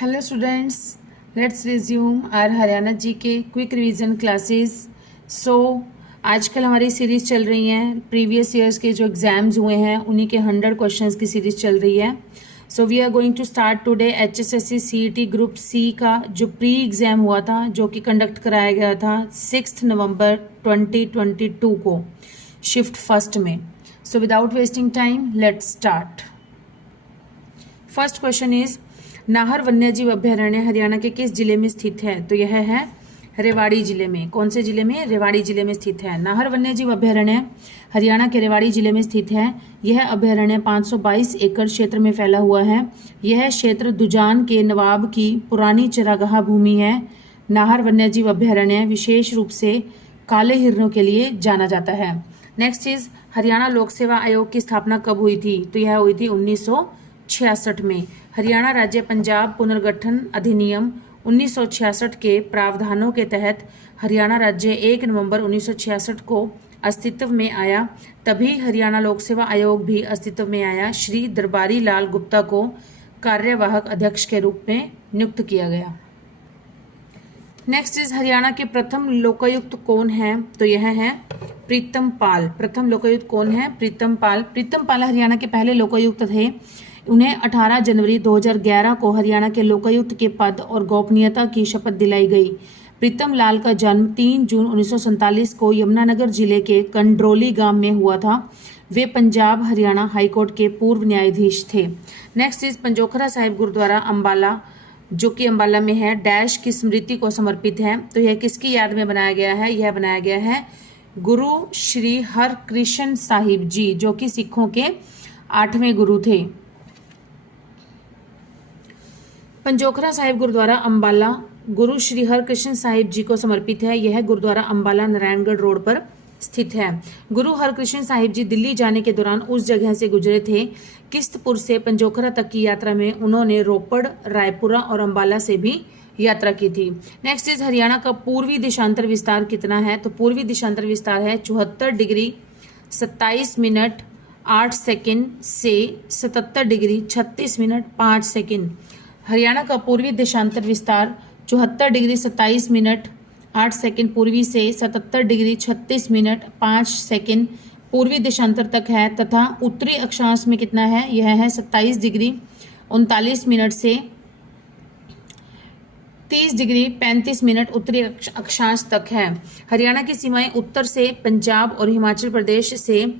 Hello students, let's resume our Haryana G K quick revision classes. सो आजकल हमारी series चल रही हैं प्रीवियस ईयर्स के जो एग्जाम्स हुए हैं उन्हीं के 100 क्वेश्चंस की सीरीज चल रही है। So we are going to start today HSSC CET group C का जो प्री एग्जाम हुआ था, जो कि कंडक्ट कराया गया था 6 नवंबर 2022 को शिफ्ट फर्स्ट में। So without wasting time let's start. First question is Nahar वन्यजीव अभ्यारण्य हरियाणा के किस जिले में स्थित है? तो यह है रेवाड़ी जिले में। कौन से जिले में? रेवाड़ी जिले में स्थित है। नाहर वन्यजीव अभ्यारण्य हरियाणा के रेवाड़ी जिले में स्थित है। यह अभ्यारण्य 522 एकड़ क्षेत्र में फैला हुआ है। यह क्षेत्र दुजान के नवाब की पुरानी चरागाह भूमि है। नाहर वन्यजीव अभ्यारण्य विशेष रूप से काले हिरणों के लिए जाना जाता है। नेक्स्ट इज हरियाणा लोक सेवा आयोग की स्थापना कब हुई थी? तो यह हुई थी 1966 में। हरियाणा राज्य पंजाब पुनर्गठन अधिनियम 1966 के प्रावधानों के तहत हरियाणा राज्य 1 नवंबर 1966 को अस्तित्व में आया। तभी हरियाणा लोक सेवा आयोग भी अस्तित्व में आया। श्री दरबारी लाल गुप्ता को कार्यवाहक अध्यक्ष के रूप में नियुक्त किया गया। नेक्स्ट इज हरियाणा के प्रथम लोकायुक्त कौन है? तो यह है प्रीतम पाल। प्रथम लोकायुक्त कौन है? प्रीतम पाल। प्रीतम पाल हरियाणा के पहले लोकायुक्त थे। उन्हें 18 जनवरी 2011 को हरियाणा के लोकायुक्त के पद और गोपनीयता की शपथ दिलाई गई। प्रीतम लाल का जन्म 3 जून 1947 को यमुनानगर जिले के कंड्रोली गांव में हुआ था। वे पंजाब हरियाणा हाईकोर्ट के पूर्व न्यायाधीश थे। नेक्स्ट इज पंजोखरा साहिब गुरुद्वारा अंबाला, जो कि अंबाला में है, डैश की स्मृति को समर्पित है। तो यह किसकी याद में बनाया गया है? यह बनाया गया है गुरु श्री हरकृष्ण साहिब जी, जो कि सिखों के 8वें गुरु थे। पंजोखरा साहिब गुरुद्वारा अंबाला गुरु श्री हरकृष्ण साहिब जी को समर्पित है। यह गुरुद्वारा अंबाला नारायणगढ़ रोड पर स्थित है। गुरु हरकृष्ण साहिब जी दिल्ली जाने के दौरान उस जगह से गुजरे थे। किस्तपुर से पंजोखरा तक की यात्रा में उन्होंने रोपड़, रायपुरा और अंबाला से भी यात्रा की थी। नेक्स्ट इज हरियाणा का पूर्वी देशांतर विस्तार कितना है? तो पूर्वी देशांतर विस्तार है 74 डिग्री 27 मिनट 8 सेकेंड से 77 डिग्री 36 मिनट 5 सेकेंड। हरियाणा का पूर्वी देशांतर विस्तार 74 डिग्री 27 मिनट 8 सेकेंड पूर्वी से 77 डिग्री 36 मिनट 5 सेकेंड पूर्वी देशांतर तक है, तथा उत्तरी अक्षांश में कितना है? यह है 27 डिग्री 39 मिनट से 30 डिग्री 35 मिनट उत्तरी अक्षांश तक है। हरियाणा की सीमाएं उत्तर से पंजाब और हिमाचल प्रदेश से,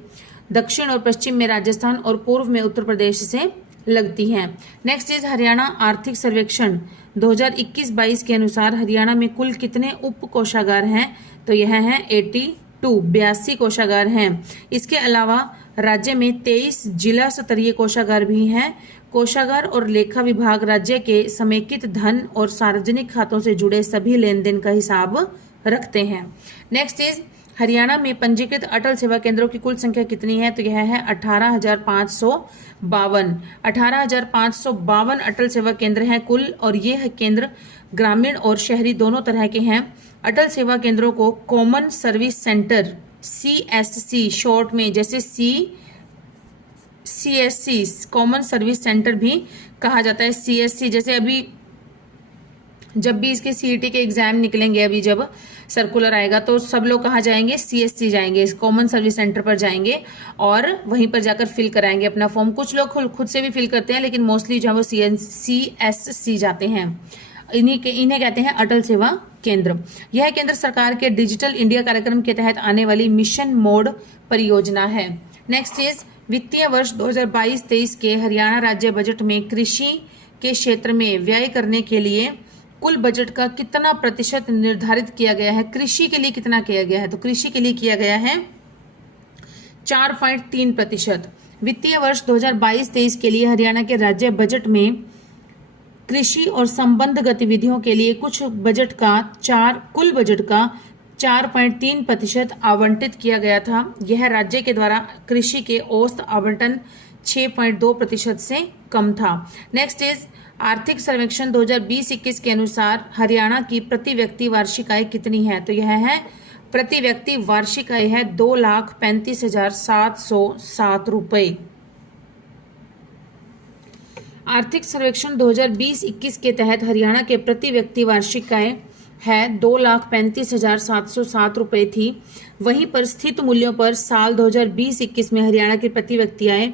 दक्षिण और पश्चिम में राजस्थान और पूर्व में उत्तर प्रदेश से लगती हैं। नेक्स्ट इज हरियाणा आर्थिक सर्वेक्षण 2021-22 के अनुसार हरियाणा में कुल कितने उप कोषागार हैं? तो यह है 82 कोषागार हैं। इसके अलावा राज्य में 23 जिला स्तरीय कोषागार भी हैं। कोषागार और लेखा विभाग राज्य के समेकित धन और सार्वजनिक खातों से जुड़े सभी लेन देन का हिसाब रखते हैं। नेक्स्ट इज हरियाणा में पंजीकृत अटल सेवा केंद्रों की कुल संख्या कितनी है? तो यह है 18,552। 18,552 अटल सेवा केंद्र हैं कुल, और ये केंद्र ग्रामीण और शहरी दोनों तरह के हैं। अटल सेवा केंद्रों को common service centre CSC short में, जैसे CSC कॉमन सर्विस सेंटर भी कहा जाता है। CSC जैसे अभी जब भी इसके CET के एग्जाम निकलेंगे, अभी जब सर्कुलर आएगा तो सब लोग कहाँ जाएंगे? CSC जाएंगे, कॉमन सर्विस सेंटर पर जाएंगे और वहीं पर जाकर फिल कराएंगे अपना फॉर्म। कुछ लोग खुद से भी फिल करते हैं, लेकिन मोस्टली जो है वो CSC जाते हैं। इन्हें कहते हैं अटल सेवा केंद्र। यह केंद्र सरकार के डिजिटल इंडिया कार्यक्रम के तहत आने वाली मिशन मोड परियोजना है। नेक्स्ट इज वित्तीय वर्ष 2022-23 के हरियाणा राज्य बजट में कृषि के क्षेत्र में व्यय करने के लिए कुल बजट का कितना प्रतिशत निर्धारित किया गया है? कृषि के लिए कितना किया गया है? तो कृषि के लिए किया गया है 4.3%। वित्तीय वर्ष 2022-23 के लिए हरियाणा के राज्य बजट में कृषि और संबद्ध गतिविधियों के लिए कुल बजट का 4.3% आवंटित किया गया था। यह राज्य के द्वारा कृषि के औसत आवंटन 6.2% से कम था। नेक्स्ट इज आर्थिक सर्वेक्षण 2020-21 के अनुसार हरियाणा की प्रति व्यक्ति वार्षिक आय कितनी है? तो यह है प्रति व्यक्ति वार्षिक आय है 2,35,707 रुपए। आर्थिक सर्वेक्षण 2020-21 के तहत हरियाणा के प्रति व्यक्ति वार्षिक आय है 2,35,707 रुपये थी। वहीं पर स्थित मूल्यों पर साल 2020-21 में हरियाणा की प्रति व्यक्ति आय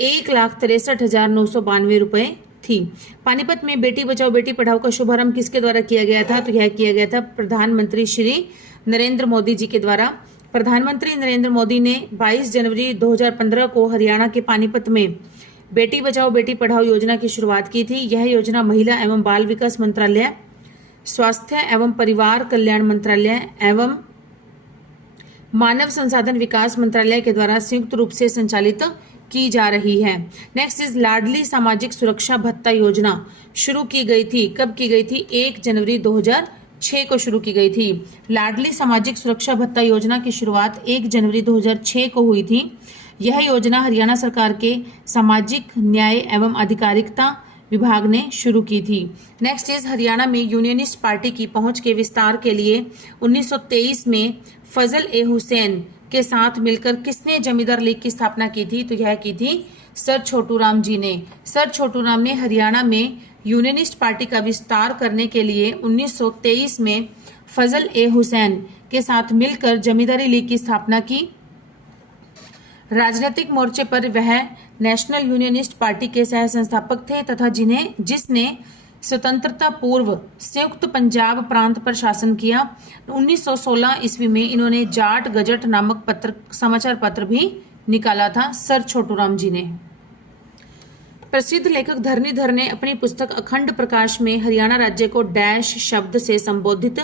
1,63,992 रुपये थी। पानीपत में बेटी बचाओ बेटी पढ़ाओ का शुभारंभ किसके द्वारा किया गया था? तो यह किया गया था प्रधानमंत्री श्री नरेंद्र मोदी जी के द्वारा। प्रधानमंत्री नरेंद्र मोदी ने 22 जनवरी 2015 को हरियाणा के पानीपत में बेटी बचाओ बेटी पढ़ाओ योजना की शुरुआत की थी। यह योजना महिला एवं बाल विकास मंत्रालय, स्वास्थ्य एवं परिवार कल्याण मंत्रालय एवं मानव संसाधन विकास मंत्रालय के द्वारा संयुक्त रूप से संचालित की जा रही है। नेक्स्ट इज लाडली सामाजिक सुरक्षा भत्ता योजना शुरू की गई थी। कब की गई थी? 1 जनवरी 2006 को शुरू की गई थी। लाडली सामाजिक सुरक्षा भत्ता योजना की शुरुआत 1 जनवरी 2006 को हुई थी। यह योजना हरियाणा सरकार के सामाजिक न्याय एवं अधिकारिता विभाग ने शुरू की थी। नेक्स्ट इज हरियाणा में यूनियनिस्ट पार्टी की पहुंच के विस्तार के लिए 1923 में फजल ए हुसैन के साथ मिलकर किसने जमींदार लीग की स्थापना की थी? तो यह की थी सर छोटूराम जी ने। सर छोटूराम ने हरियाणा में यूनियनिस्ट पार्टी का विस्तार करने के लिए 1923 में फजल ए हुसैन के साथ मिलकर जमींदारी लीग की स्थापना की। राजनीतिक मोर्चे पर वह नेशनल यूनियनिस्ट पार्टी के सह संस्थापक थे तथा जिसने स्वतंत्रता पूर्व संयुक्त पंजाब प्रांत पर शासन किया। 1916 ईस्वी में इन्होंने जाट गजट नामक समाचार पत्र भी निकाला था सर छोटूराम जी ने। प्रसिद्ध लेखक धरणीधर ने अपनी पुस्तक अखंड प्रकाश में हरियाणा राज्य को डैश शब्द से संबोधित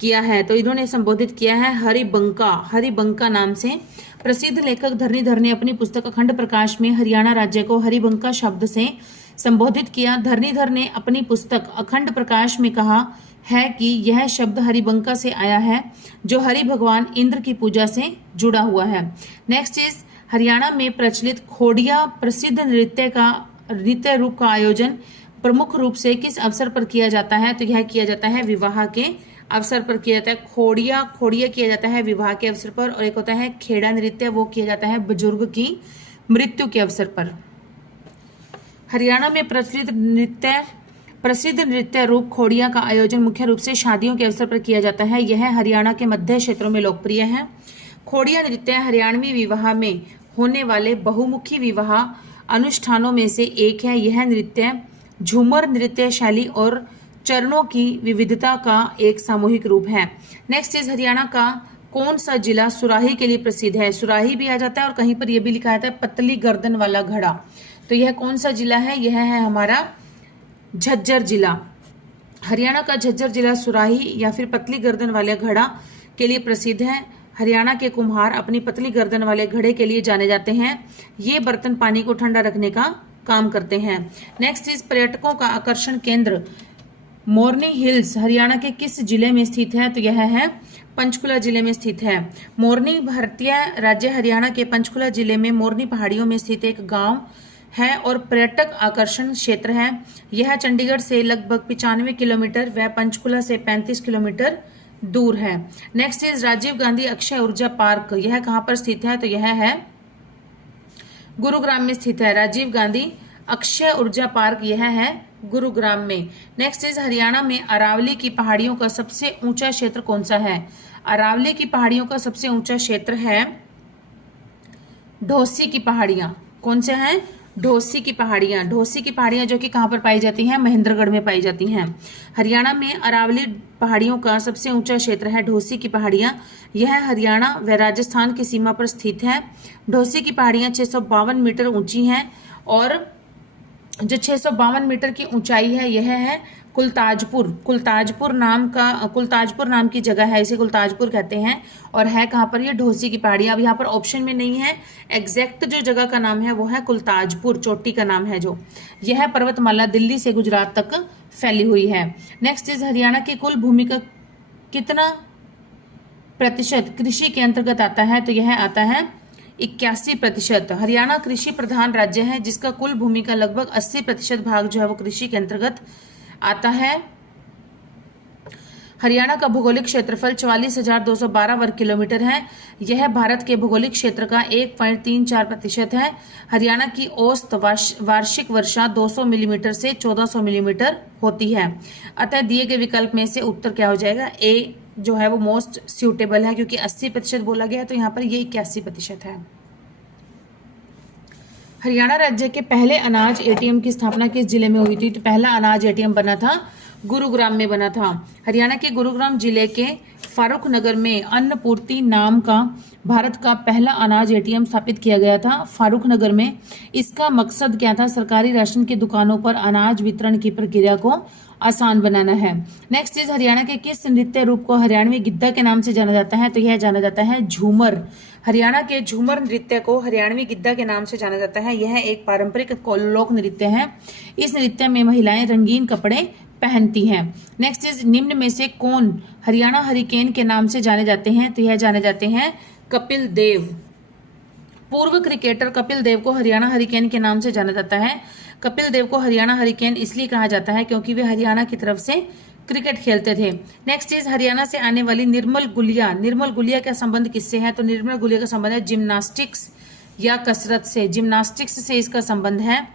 किया है। तो इन्होंने संबोधित किया है हरिबंका नाम से। प्रसिद्ध लेखक धरणीधर ने अपनी पुस्तक अखंड प्रकाश में हरियाणा राज्य को हरिबंका शब्द से संबोधित किया। धरणीधर ने अपनी पुस्तक अखंड प्रकाश में कहा है कि यह शब्द हरिबंका से आया है जो हरि भगवान इंद्र की पूजा से जुड़ा हुआ है। नेक्स्ट इज हरियाणा में प्रचलित खोड़िया प्रसिद्ध नृत्य रूप का आयोजन प्रमुख रूप से किस अवसर पर किया जाता है? तो यह किया जाता है विवाह के अवसर पर किया जाता है। खोड़िया किया जाता है विवाह के अवसर पर, और एक होता है खेड़ा नृत्य, वो किया जाता है बुजुर्ग की मृत्यु के अवसर पर। हरियाणा में प्रसिद्ध नृत्य रूप खोड़िया का आयोजन मुख्य रूप से शादियों के अवसर पर किया जाता है। यह हरियाणा के मध्य क्षेत्रों में लोकप्रिय है। खोड़िया नृत्य हरियाणवी विवाह में होने वाले बहुमुखी विवाह अनुष्ठानों में से एक है। यह नृत्य झूमर नृत्य शैली और चरणों की विविधता का एक सामूहिक रूप है। नेक्स्ट इज हरियाणा का कौन सा जिला सुराही के लिए प्रसिद्ध है? सुराही भी आ जाता है और कहीं पर यह भी लिखा जाता है पतली गर्दन वाला घड़ा। तो यह कौन सा जिला है? यह है हमारा झज्जर जिला। हरियाणा का झज्जर जिला सुराही या फिर पतली गर्दन वाले घड़ा के लिए प्रसिद्ध है। हरियाणा के कुम्हार अपनी पतली गर्दन वाले घड़े के लिए जाने जाते हैं। ये बर्तन पानी को ठंडा रखने का काम करते हैं। नेक्स्ट इज पर्यटकों का आकर्षण केंद्र मोरनी हिल्स हरियाणा के किस जिले में स्थित है? तो यह है पंचकुला जिले में स्थित है। मोरनी भारतीय राज्य हरियाणा के पंचकुला जिले में मोरनी पहाड़ियों में स्थित एक गांव है और पर्यटक आकर्षण क्षेत्र है। यह चंडीगढ़ से लगभग 95 किलोमीटर व पंचकुला से 35 किलोमीटर दूर है। नेक्स्ट इज राजीव गांधी अक्षय ऊर्जा पार्क, यह कहां पर स्थित है? तो यह है गुरुग्राम में स्थित है। राजीव गांधी अक्षय ऊर्जा पार्क यह है गुरुग्राम में। नेक्स्ट इज हरियाणा में अरावली की पहाड़ियों का सबसे ऊंचा क्षेत्र कौन सा है? अरावली की पहाड़ियों का सबसे ऊंचा क्षेत्र है ढोसी की पहाड़ियां। कौन से हैं? ढोसी की पहाड़ियां। ढोसी की पहाड़ियां जो कि कहां पर पाई जाती हैं? महेंद्रगढ़ में पाई जाती हैं। हरियाणा में अरावली पहाड़ियों का सबसे ऊंचा क्षेत्र है ढोसी की पहाड़ियां। यह हरियाणा व राजस्थान की सीमा पर स्थित है। ढोसी की पहाड़ियां 652 मीटर ऊंची हैं और जो 652 मीटर की ऊंचाई है यह है कुलताजपुर नाम की जगह है, इसे कुलताजपुर कहते हैं और है कहां पर? ये ढोसी की पहाड़ियां। अब यहाँ पर ऑप्शन में नहीं है, एग्जैक्ट जो जगह का नाम है वो है कुलताजपुर, चोटी का नाम है जो। यह पर्वतमाला दिल्ली से गुजरात तक फैली हुई है। नेक्स्ट इज हरियाणा की कुल भूमि का कितना प्रतिशत कृषि के अंतर्गत आता है? तो यह आता है 81%। हरियाणा कृषि प्रधान राज्य है जिसका कुल भूमि का लगभग 80% भाग जो है वो कृषि के अंतर्गत आता है। हरियाणा का भौगोलिक क्षेत्रफल 44,212 वर्ग किलोमीटर है। यह भारत के भौगोलिक क्षेत्र का 1.34% है। हरियाणा की औसत वार्षिक वर्षा 200 मिलीमीटर से 1400 मिलीमीटर होती है। अतः दिए गए विकल्प में से उत्तर क्या हो जाएगा? ए जो है वो मोस्ट सूटेबल है, क्योंकि 80% बोला गया है, तो यहाँ पर ये 81% है। हरियाणा राज्य के पहले अनाज एटीएम की स्थापना किस जिले में हुई थी? तो पहला अनाज एटीएम बना था गुरुग्राम में बना था। हरियाणा के गुरुग्राम जिले के फारूक नगर में अन्नपूर्ति नाम का भारत का पहला अनाज एटीएम स्थापित किया गया था फारूक नगर में। इसका मकसद क्या था? सरकारी राशन की दुकानों पर अनाज वितरण की प्रक्रिया को आसान बनाना है। नेक्स्ट इज हरियाणा के किस नृत्य रूप को हरियाणवी गिद्दा के नाम से जाना जाता है? तो यह जाना जाता है झूमर। हरियाणा के झूमर नृत्य को हरियाणवी गिद्दा के नाम से जाना जाता है। यह एक पारंपरिक लोक नृत्य है। इस नृत्य में महिलाएं रंगीन कपड़े पहनती हैं। नेक्स्ट इज निम्न में से कौन हरियाणा हरिकेन के नाम से जाने जाते हैं? तो यह जाने जाते हैं कपिल देव। पूर्व क्रिकेटर कपिल देव को हरियाणा हरिकेन के नाम से जाना जाता है। कपिल देव को हरियाणा हरिकेन इसलिए कहा जाता है क्योंकि वे हरियाणा की तरफ से क्रिकेट खेलते थे। नेक्स्ट इज हरियाणा से आने वाली निर्मल गुलिया। निर्मल गुलिया का संबंध किससे है? तो निर्मल गुलिया का संबंध है जिम्नास्टिक्स या कसरत से। जिम्नास्टिक्स से इसका संबंध है।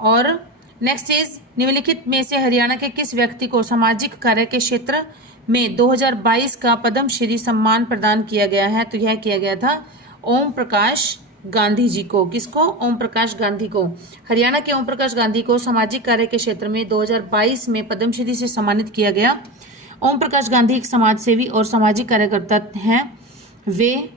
और नेक्स्ट इज निम्नलिखित में से हरियाणा के किस व्यक्ति को सामाजिक कार्य के क्षेत्र में 2022 का पद्मश्री सम्मान प्रदान किया गया है? तो यह किया गया था ओम प्रकाश गांधी जी को। किसको? ओम प्रकाश गांधी को। हरियाणा के ओम प्रकाश गांधी को सामाजिक कार्य के क्षेत्र में 2022 में पद्मश्री से सम्मानित किया गया। ओम प्रकाश गांधी एक समाज सेवी और सामाजिक कार्यकर्ता हैं। वे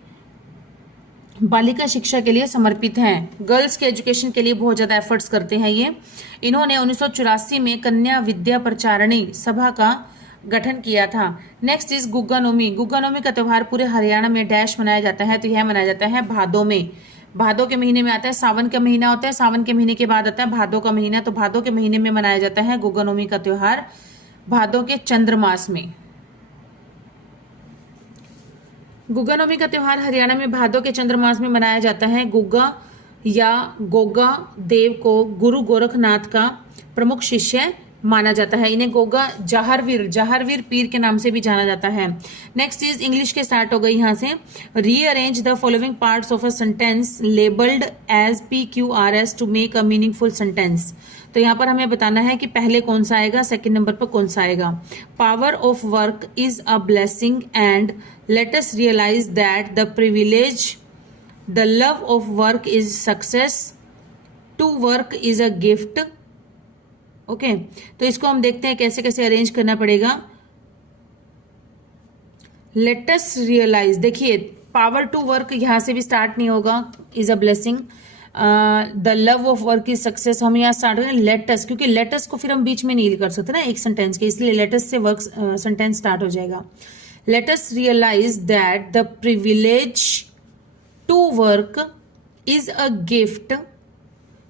बालिका शिक्षा के लिए समर्पित हैं। गर्ल्स के एजुकेशन के लिए बहुत ज्यादा एफर्ट्स करते हैं ये। इन्होंने 1984 में कन्या विद्या प्रचारिणी सभा का गठन किया था। नेक्स्ट इज गुग्गा नवमी। गुग्गा नवमी का त्योहार पूरे हरियाणा में डैश मनाया जाता है? तो यह मनाया जाता है भादों में। भादों के महीने में आता है। सावन का महीना होता है, सावन के महीने के बाद आता है भादों का महीना। तो भादों के महीने में मनाया जाता है गुग्गा नवमी का त्योहार, भादों के चंद्रमास में। गुग्गा नवमी का त्योहार हरियाणा में भादों के चंद्रमास में मनाया जाता है। गुग्गा या गोगा देव को गुरु गोरखनाथ का प्रमुख शिष्य माना जाता है। इन्हें गोगा जहारवीर पीर के नाम से भी जाना जाता है। नेक्स्ट इज इंग्लिश के स्टार्ट हो गई यहाँ से। Rearrange the following parts of a sentence labelled as PQRS to make a meaningful sentence. तो यहाँ पर हमें बताना है कि पहले कौन सा आएगा, सेकंड नंबर पर कौन सा आएगा। Power of work is a blessing and let us realise that the privilege the love of work is success to work is a gift. Okay तो इसको हम देखते हैं कैसे कैसे अरेंज करना पड़ेगा। लेट अस रियलाइज, देखिए पावर टू वर्क यहां से भी स्टार्ट नहीं होगा, is a blessing. The love of work is success, हम यहाँ स्टार्ट करें लेटस, क्योंकि लेटस को फिर हम बीच में नहीं कर सकते ना एक सेंटेंस के, इसलिए let's say work sentence start हो जाएगा। Let us realise that the privilege to work is a gift,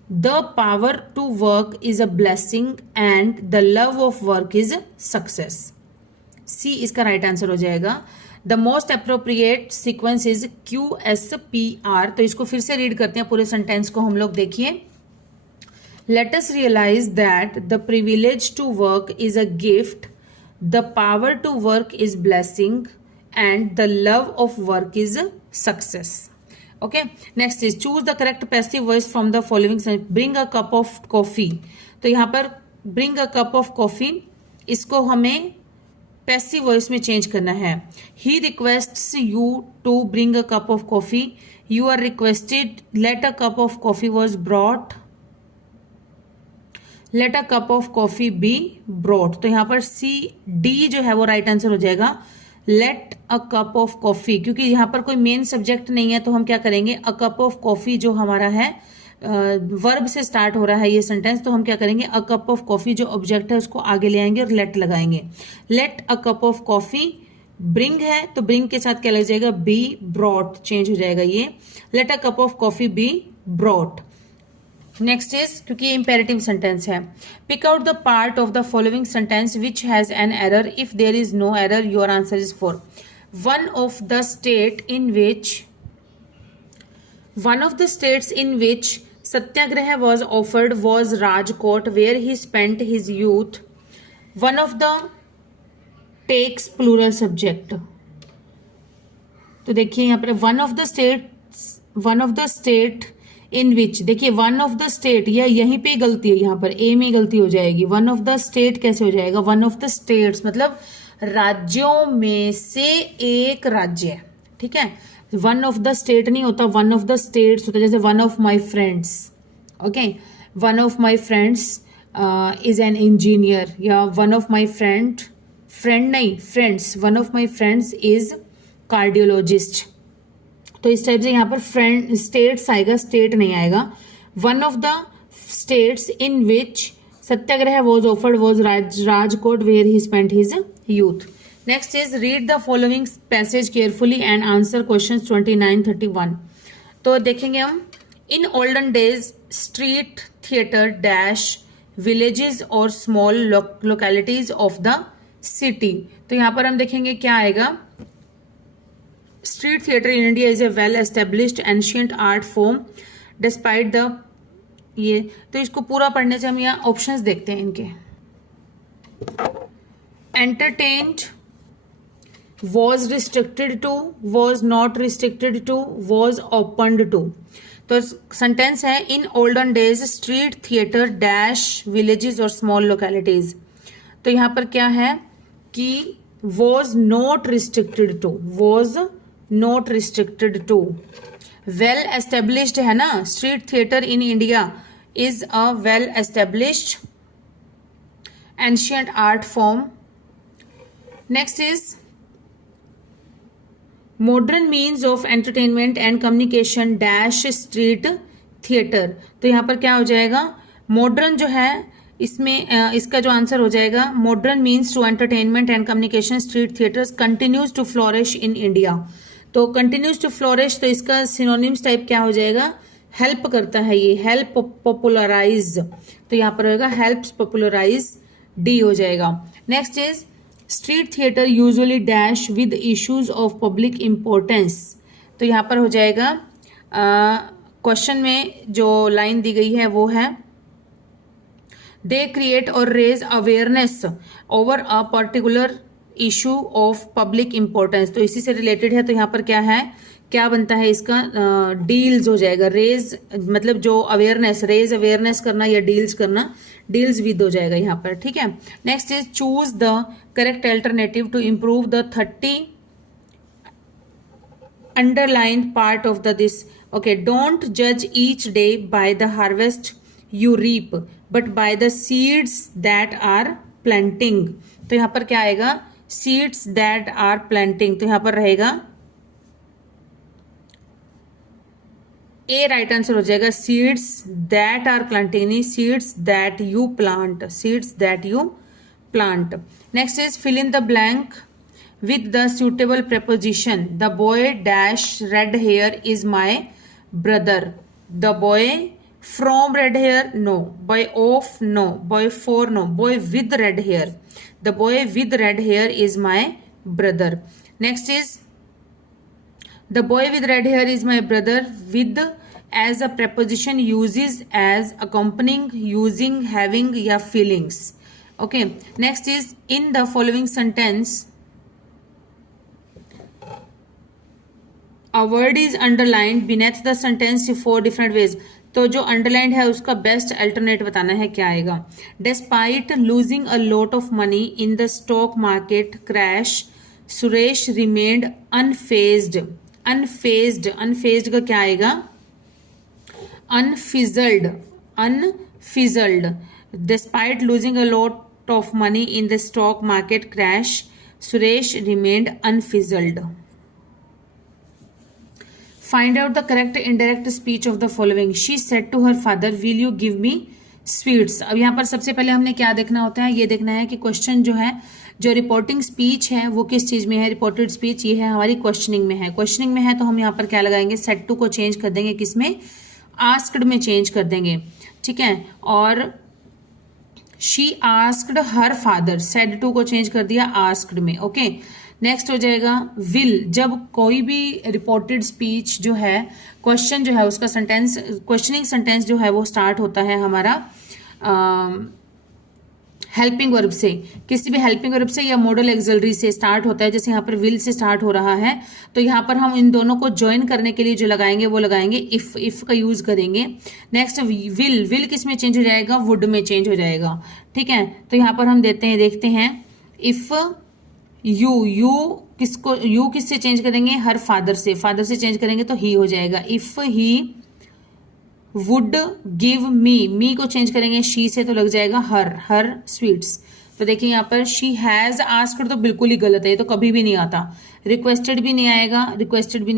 the power to work is a blessing and the love of work is success। C इसका right answer हो जाएगा। The most appropriate sequence is QSPR। तो इसको फिर से read करते हैं पूरे सेंटेंस को हम लोग। देखिए, let us realize that the privilege to work is a gift, the power to work is blessing and the love of work is success। Okay next is choose the correct passive voice from the following. Bring a cup of coffee, तो यहाँ पर bring a cup of coffee इसको हमें passive voice में change करना है। He requests you to bring a cup of coffee, you are requested let a cup of coffee was brought, let a cup of coffee be brought. तो यहाँ पर CD जो है वो राइट आंसर हो जाएगा। Let a cup of coffee, क्योंकि यहाँ पर कोई मेन सब्जेक्ट नहीं है तो हम क्या करेंगे, अ कप ऑफ कॉफी जो हमारा है वर्ब से स्टार्ट हो रहा है ये सेंटेंस, तो हम क्या करेंगे, अ कप ऑफ कॉफी जो ऑब्जेक्ट है उसको आगे ले आएंगे और लेट लगाएंगे। Let a cup of coffee, bring है तो ब्रिंग के साथ क्या लग जाएगा, बी ब्रॉट, चेंज हो जाएगा ये। Let a cup of coffee be brought. Next is, क्योंकि ये इंपेरेटिव सेंटेंस है, pick out the part of the following sentence which has an error, if there is no error your answer is 4। One of the states in which Satyagraha was offered was Rajkot, where he spent his youth. One of the takes plural subject. तो देखिए यहाँ पर one of the state in which, देखिए one of the state, या यहीं पे गलती है, यहाँ पर ए में गलती हो जाएगी। वन ऑफ द स्टेट कैसे हो जाएगा? वन ऑफ द स्टेट्स मतलब राज्यों में से एक राज्य, ठीक है। वन ऑफ द स्टेट नहीं होता, वन ऑफ द स्टेट्स होता है। जैसे one of my friends, okay, one of my friends is an engineer, या one of my friends, one of my friends is cardiologist. तो इस टाइप से यहाँ पर फ्रेंड स्टेट्स आएगा, स्टेट नहीं आएगा। One of the states in which satyagraha was offered was Rajkot where he spent his youth. Next is read the following passage carefully and answer questions 29-31। तो देखेंगे हम, in olden days street theatre dash villages और small localities of the city. तो यहाँ पर हम देखेंगे क्या आएगा। Street theatre in India is a well-established ancient art form despite the ये, तो इसको पूरा पढ़ने से हम यहाँ ऑप्शंस देखते हैं इनके। Entertained, was restricted to, was not restricted to, was opened to। तो सेंटेंस है इन olden days street theatre dash villages और स्मॉल लोकेलिटीज। तो यहाँ पर क्या है कि was not restricted to, was not restricted to. Well established है ना, street theatre in India is a well established ancient art form. Next is modern means of entertainment and communication dash street theatre. तो यहां पर क्या हो जाएगा, modern जो है इसमें इसका जो आंसर हो जाएगा, modern means to entertainment and communication street theatres continues to flourish in India. तो कंटिन्यूज टू फ्लोरिश, तो इसका सिनोनिम्स टाइप क्या हो जाएगा, हेल्प करता है, ये हेल्प पॉपुलराइज। तो यहां पर होगा हेल्प्स पॉपुलराइज, डी हो जाएगा। Next is street theatre usually dash with issues of public importance. तो यहां पर हो जाएगा, क्वेश्चन में जो लाइन दी गई है वो है दे क्रिएट और raise awareness over a particular issue of public importance. तो इसी से रिलेटेड है। तो यहाँ पर क्या है, क्या बनता है इसका, डील्स हो जाएगा। रेज मतलब जो अवेयरनेस, रेज अवेयरनेस करना या डील्स करना, डील्स विद हो जाएगा यहाँ पर, ठीक है। Next is choose the correct alternative to improve the 30 underline part of the this. Okay, don't जज each day by the harvest you reap but by the seeds that are planting. तो यहाँ पर क्या आएगा, सीड्स दैट आर प्लांटिंग। तो यहां पर रहेगा ए राइट आंसर हो जाएगा, सीड्स दैट आर प्लांटिंग नहीं, seeds that you plant, seeds that you plant. Next is fill in the blank with the suitable preposition। The boy dash red hair is my brother. The boy from red hair no, boy of no, boy for no, boy with red hair. The boy with red hair is my brother. Next is the boy with red hair is my brother with as a preposition uses as accompanying, using, having या feelings. Okay. Next is in the following sentence a word is underlined beneath the sentence 4 different ways। तो जो underlined है उसका best alternate बताना है, क्या आएगा। Despite losing a lot of money in the stock market crash Suresh remained unfazed. Unfazed, unfazed का क्या आएगा, unfazed, unfazed. Despite losing a lot of money in the stock market crash Suresh remained unfazed. Find out the correct indirect speech of the following. She said to her father, "Will you give me sweets?" अब यहाँ पर सबसे पहले हमने क्या देखना होता है, ये देखना है कि क्वेश्चन जो है, जो रिपोर्टिंग स्पीच है वो किस चीज में है। रिपोर्टेड स्पीच ये है हमारी क्वेश्चनिंग में है। क्वेश्चनिंग में है तो हम यहाँ पर क्या लगाएंगे, सेड टू को चेंज कर देंगे, किसमें, आस्क्ड में चेंज कर देंगे, ठीक है। और she asked her father, said to को चेंज कर दिया आस्क्ड में, ओके। नेक्स्ट हो जाएगा विल। जब कोई भी रिपोर्टेड स्पीच जो है, क्वेश्चन जो है उसका सेंटेंस, क्वेश्चनिंग सेंटेंस जो है वो स्टार्ट होता है हमारा हेल्पिंग वर्ब से, किसी भी हेल्पिंग वर्ब से या मॉडल एक्सिलरी से स्टार्ट होता है, जैसे यहाँ पर विल से स्टार्ट हो रहा है, तो यहाँ पर हम इन दोनों को ज्वाइन करने के लिए जो लगाएंगे वो लगाएंगे इफ का यूज करेंगे। नेक्स्ट विल किस में चेंज हो जाएगा, वुड में चेंज हो जाएगा। ठीक है, तो यहाँ पर हम देखते हैं इफ यू किससे चेंज करेंगे, हर फादर से चेंज करेंगे तो ही हो जाएगा। If he would give me को चेंज करेंगे शी से तो लग जाएगा हर स्वीट्स। तो देखिए यहाँ पर शी हैज आस्क्ड तो बिल्कुल ही गलत है, ये तो कभी भी नहीं आता। रिक्वेस्टेड भी नहीं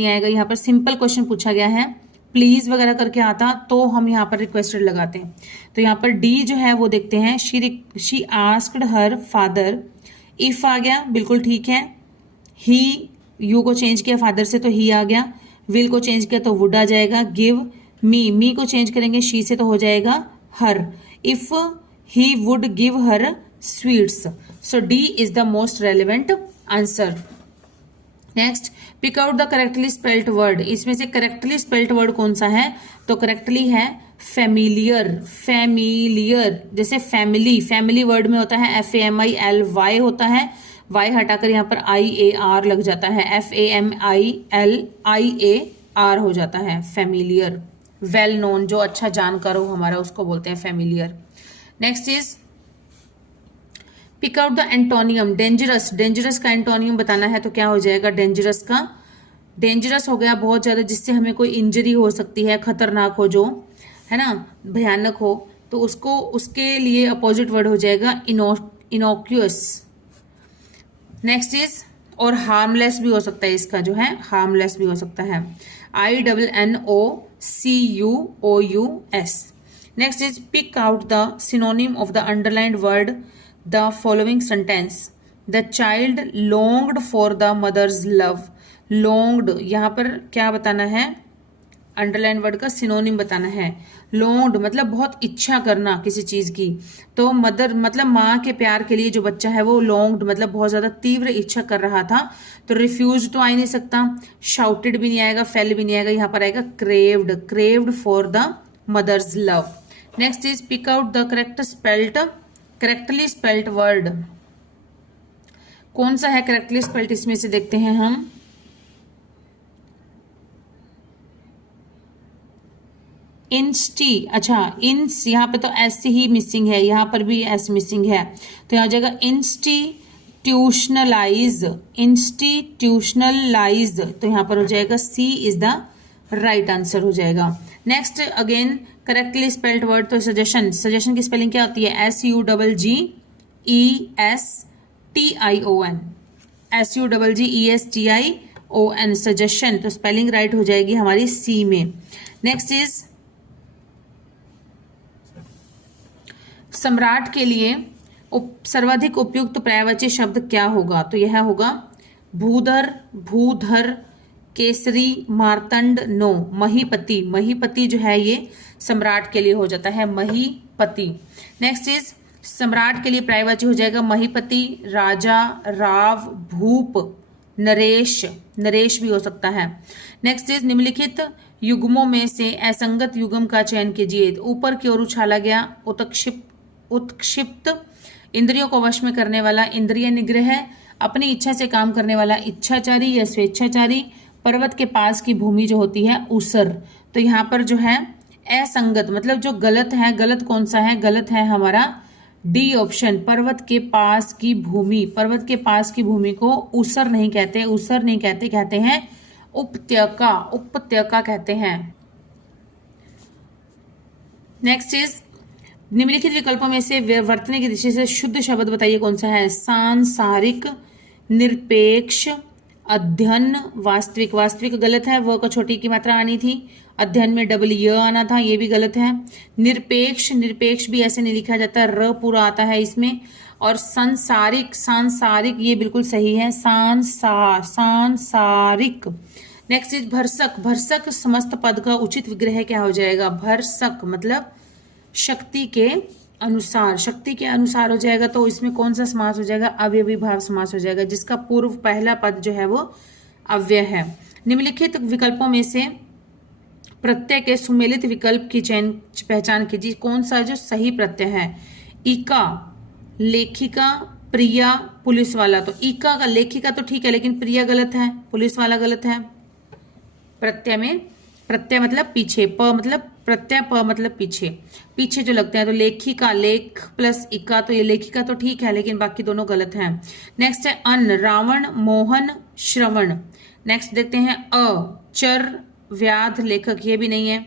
आएगा। यहाँ पर सिंपल क्वेश्चन पूछा गया है, प्लीज वगैरह करके आता तो हम यहाँ पर रिक्वेस्टेड लगाते हैं। तो यहाँ पर डी जो है वो देखते हैं, she asked her father, if आ गया बिल्कुल ठीक है। ही यू को चेंज किया फादर से तो ही आ गया, विल को चेंज किया तो वुड आ जाएगा। गिव मी को चेंज करेंगे शी से तो हो जाएगा her. If he would give her sweets, so D is the most relevant answer. Next, pick out the correctly spelled word. इसमें से करेक्टली स्पेल्ड वर्ड कौन सा है, तो करेक्टली है फैमिलियर। जैसे फैमिली वर्ड में होता है FAMILY होता है, वाई हटाकर यहाँ पर IAR लग जाता है, FAMILIAR हो जाता है फैमिलियर। वेल नोन, जो अच्छा जानकार हो हमारा, उसको बोलते हैं familiar. Next is pick out the antonym. Dangerous का एंटोनियम बताना है तो क्या हो जाएगा, डेंजरस हो गया बहुत ज्यादा, जिससे हमें कोई इंजरी हो सकती है, खतरनाक हो, जो है ना, भयानक हो, तो उसके लिए अपोजिट वर्ड हो जाएगा इनोक्यूअस। नेक्स्ट इज, और हार्मलेस भी हो सकता है, इसका जो है हार्मलेस भी हो सकता है, INNOCUOUS। Next is pick out the synonym of the underlined word the following sentence. The child longed for the mother's love. Longed यहाँ पर क्या बताना है, अंडरलाइन वर्ड का सिनोनिम बताना है। लॉन्ग्ड मतलब बहुत इच्छा करना किसी चीज की, तो मदर मतलब माँ के प्यार के लिए जो बच्चा है वो लॉन्ग्ड मतलब बहुत ज्यादा तीव्र इच्छा कर रहा था, तो रिफ्यूज तो आ ही नहीं सकता, शाउटेड भी नहीं आएगा, फेल भी नहीं आएगा, यहाँ पर आएगा craved for the mother's love. Next is pick out the correctly spelt word. कौन सा है करेक्टली स्पेल्ट, इसमें से देखते हैं हम। इंस्टी, अच्छा इंस, यहाँ पे तो एस ही मिसिंग है, यहाँ पर भी एस मिसिंग है, तो यहाँ हो जाएगा इंस्टीट्यूशनलाइज, तो यहाँ पर हो जाएगा सी इज द राइट आंसर हो जाएगा। Next again correctly spelled word, तो सजेशन की स्पेलिंग क्या होती है, SUGGESTION, सजेशन, तो स्पेलिंग राइट हो जाएगी हमारी सी में। नेक्स्ट इज सम्राट के लिए सर्वाधिक उपयुक्त पर्यायवाची शब्द क्या होगा, तो यह होगा भूधर, केसरी, मार्तंड, नो, महीपति जो है ये सम्राट के लिए हो जाता है, महीपति। नेक्स्ट इज सम्राट के लिए पर्यायवाची हो जाएगा महीपति, राजा, राव, भूप, नरेश भी हो सकता है। नेक्स्ट इज निम्नलिखित युग्मों में से असंगत युग्म का चयन कीजिए। ऊपर की ओर उछाला गया, उत्क्षिप्त, इंद्रियों को वश में करने वाला, इंद्रिय निग्रह, अपनी इच्छा से काम करने वाला, इच्छाचारी या स्वेच्छाचारी, पर्वत के पास की भूमि जो होती है ऊसर। तो यहाँ पर जो है असंगत मतलब जो गलत है, गलत कौन सा है, गलत है हमारा डी ऑप्शन, पर्वत के पास की भूमि। पर्वत के पास की भूमि को ऊसर नहीं कहते, कहते हैं उपत्यका कहते हैं। नेक्स्ट इज निम्नलिखित विकल्पों में से वर्तनी की दृष्टि से शुद्ध शब्द बताइए कौन सा है, सांसारिक, निरपेक्ष, अध्ययन, वास्तविक गलत है, व को छोटी की मात्रा आनी थी, अध्ययन में डबल य आना था, ये भी गलत है। निरपेक्ष भी ऐसे नहीं लिखा जाता, र पूरा आता है इसमें। और सांसारिक ये बिल्कुल सही है, सांसारिक। नेक्स्ट इज भरसक समस्त पद का उचित विग्रह क्या हो जाएगा, भरसक मतलब शक्ति के अनुसार हो जाएगा, तो इसमें कौन सा समास हो जाएगा, अव्ययी भाव समास हो जाएगा, जिसका पूर्व पहला पद जो है वो अव्यय है। निम्नलिखित विकल्पों में से प्रत्यय के सुमेलित विकल्प की पहचान कीजिए, कौन सा जो सही प्रत्यय है, इका, लेखिका, प्रिया, पुलिस वाला। तो इका का लेखिका तो ठीक है, लेकिन प्रिया गलत है, पुलिस वाला गलत है। प्रत्यय में प्रत्यय मतलब पीछे, प मतलब प्रत्यय, प मतलब पीछे, पीछे जो लगते हैं। तो लेखिका, लेख प्लस इका, तो ये लेखिका तो ठीक है, लेकिन बाकी दोनों गलत हैं। नेक्स्ट है अन्न, रावण, मोहन, श्रवण। नेक्स्ट देखते हैं अ, चर, व्याध, लेखक, ये भी नहीं है।